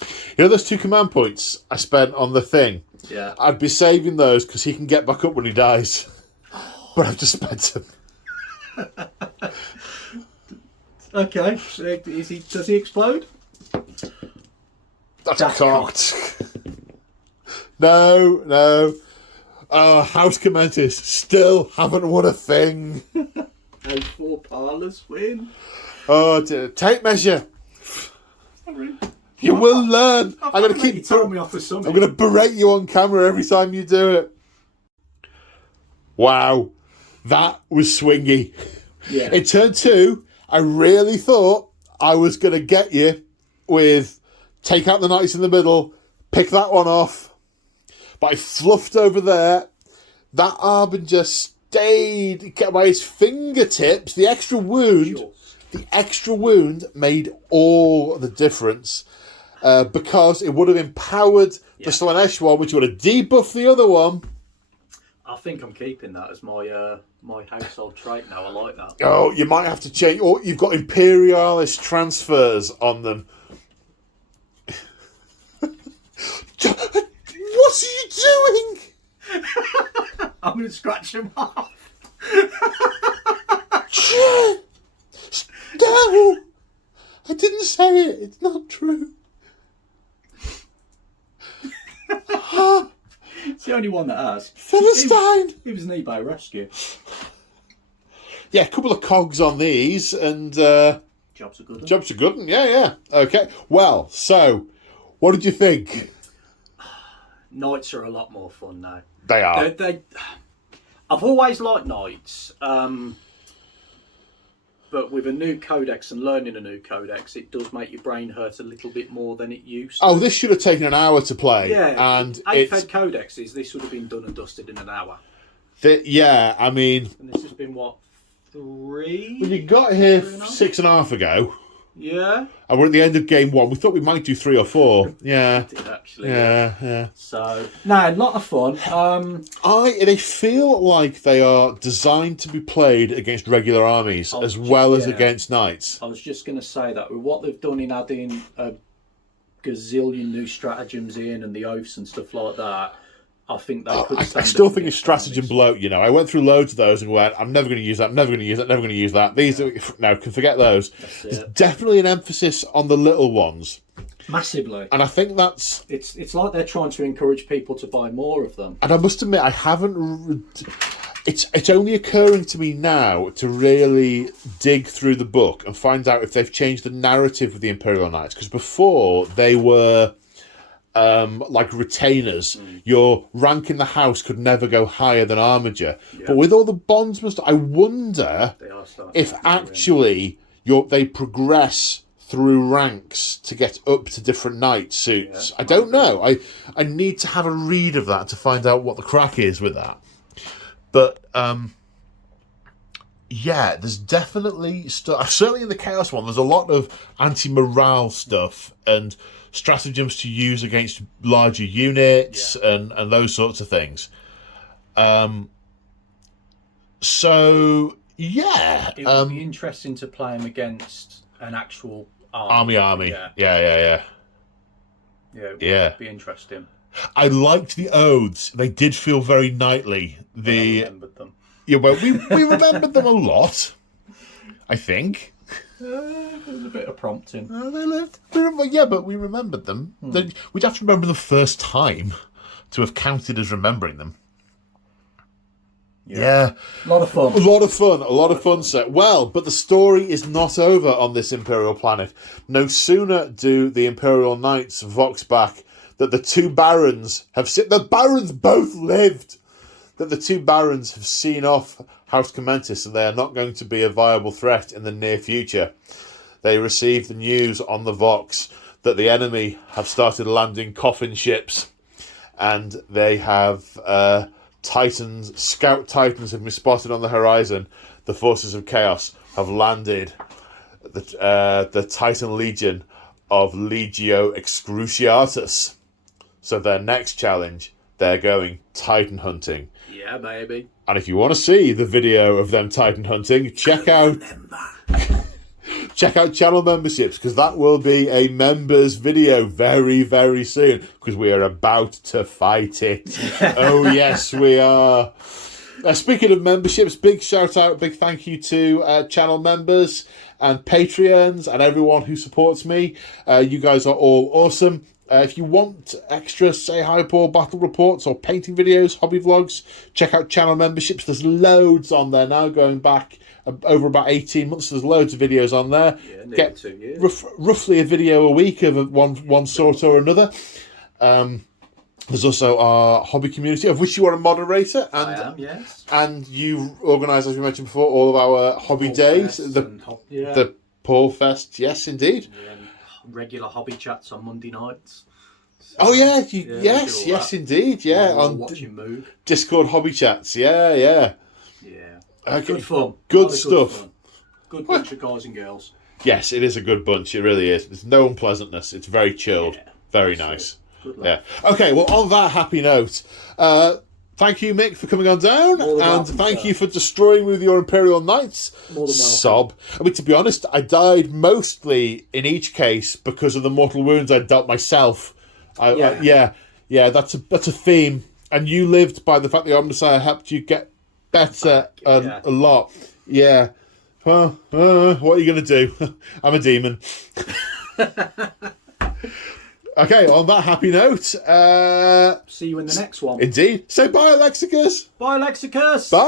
You know those 2 command points I spent on the thing? Yeah. I'd be saving those because he can get back up when he dies. But I've just spent them. Okay. Does he explode? That's cocked. No. House Commentis still haven't won a thing. And 4 parlours win. Oh, take measure. Sorry. You will learn. I'm going to keep. you told me off for something. I'm going to berate you on camera every time you do it. Wow, that was swingy. Yeah. In turn 2, I really thought I was going to get you with take out the knights in the middle, pick that one off. But I fluffed over there. That Harbinger stayed by his fingertips. The extra wound made all the difference because it would have empowered the Slanesh one, which would have debuffed the other one. I think I'm keeping that as my my household trait now. I like that. Oh, you might have to change. Or you've got Imperialis transfers on them. What are you doing? I'm going to scratch him off. No! I didn't say it. It's not true. It's the only one that has. Philistine! He was an eBay rescue. Yeah, a couple of cogs on these, and Jobs are good. jobs are good. Yeah. Okay. Well, so, what did you think? Knights are a lot more fun now. They are. I've always liked knights, but with a new codex and learning a new codex, it does make your brain hurt a little bit more than it used to. Oh, this should have taken an hour to play. Yeah, and 8th codexes, this would have been done and dusted in an hour. I mean, And this has been, what, 3? when you got here 3.5? 6.5 ago, Yeah. and we're at the end of game 1, we thought we might do 3 or 4. Yeah. Did actually. Yeah. So, No, a lot of fun. They feel like they are designed to be played against regular armies as well as against knights. I was just going to say that with what they've done in adding a gazillion new stratagems in and the oaths and stuff like that, I think they could. I still think it's stratagem bloat. You know, I went through loads of those and went, I'm never going to use that. Never going to use that. Never going to use that. These no, can forget those. There's definitely an emphasis on the little ones. Massively. And I think that's... It's like they're trying to encourage people to buy more of them. And I must admit, I haven't... It's only occurring to me now to really dig through the book and find out if they've changed the narrative of the Imperial Knights. Because before, they were like retainers. Your rank in the house could never go higher than Armiger. Yeah. But with all the bondsmen stuff, I wonder if actually they progress through ranks to get up to different knight suits. Yeah, I don't know. I need to have a read of that to find out what the crack is with that. But yeah, there's definitely stuff. Certainly in the Chaos one, there's a lot of anti-morale stuff and stratagems to use against larger units and those sorts of things. So yeah, it would be interesting to play them against an actual army. Yeah. It would be interesting. I liked the oaths. They did feel very knightly. I remembered them. Yeah, well, we remembered them a lot, I think. There was a bit of prompting. They lived. But we remembered them. We'd have to remember the first time to have counted as remembering them. Yeah. A lot of fun. A lot of fun set. Well, but the story is not over on this Imperial planet. No sooner do the Imperial Knights vox back that the two barons have the barons both lived. That the two barons have seen off House Commentus and they are not going to be a viable threat in the near future. They receive the news on the vox that the enemy have started landing coffin ships and they have scout titans have been spotted on the horizon. The forces of chaos have landed the Titan Legion of Legio Excruciatus. So their next challenge, they're going Titan hunting. Yeah, baby. And if you want to see the video of them Titan hunting, check out channel memberships, because that will be a members video very, very soon, because we are about to fight it. Oh, yes, we are. Speaking of memberships, big shout out, big thank you to channel members and Patreons and everyone who supports me. You guys are all awesome. If you want extra Say Hi Paul battle reports or painting videos, hobby vlogs, check out channel memberships. There's loads on there now, going back over about 18 months. There's loads of videos on there. Yeah, nearly Get 2 years. roughly a video a week of one sort or another. There's also our hobby community, of which you are a moderator, and I am, yes. and you organise, as we mentioned before, all of our hobby days. The Paul Fest, yes, indeed. Yeah, regular hobby chats on Monday nights. So, Oh yeah, yes, indeed, yeah. On watching Moog. Discord hobby chats, yeah. Yeah. Okay. Good fun. Good Lot of stuff. fun. Good bunch of guys and girls. Yes, it is a good bunch. It really is. There's no unpleasantness. It's very chilled, Yeah. very nice. Good luck. Yeah. Okay. Well, on that happy note, thank you, Mick, for coming on down, More than and welcome, thank sir. you for destroying me with your Imperial Knights. More than welcome. Sob. I mean, to be honest, I died mostly in each case because of the mortal wounds I dealt myself. Yeah. That's a theme, and you lived by the fact that the Omnissiah helped you get better a lot. Yeah. Well, what are you going to do? I'm a demon. Okay, on that happy note, See you in the next one. indeed. Say bye, Alexicus. Bye, Lexicus. Bye.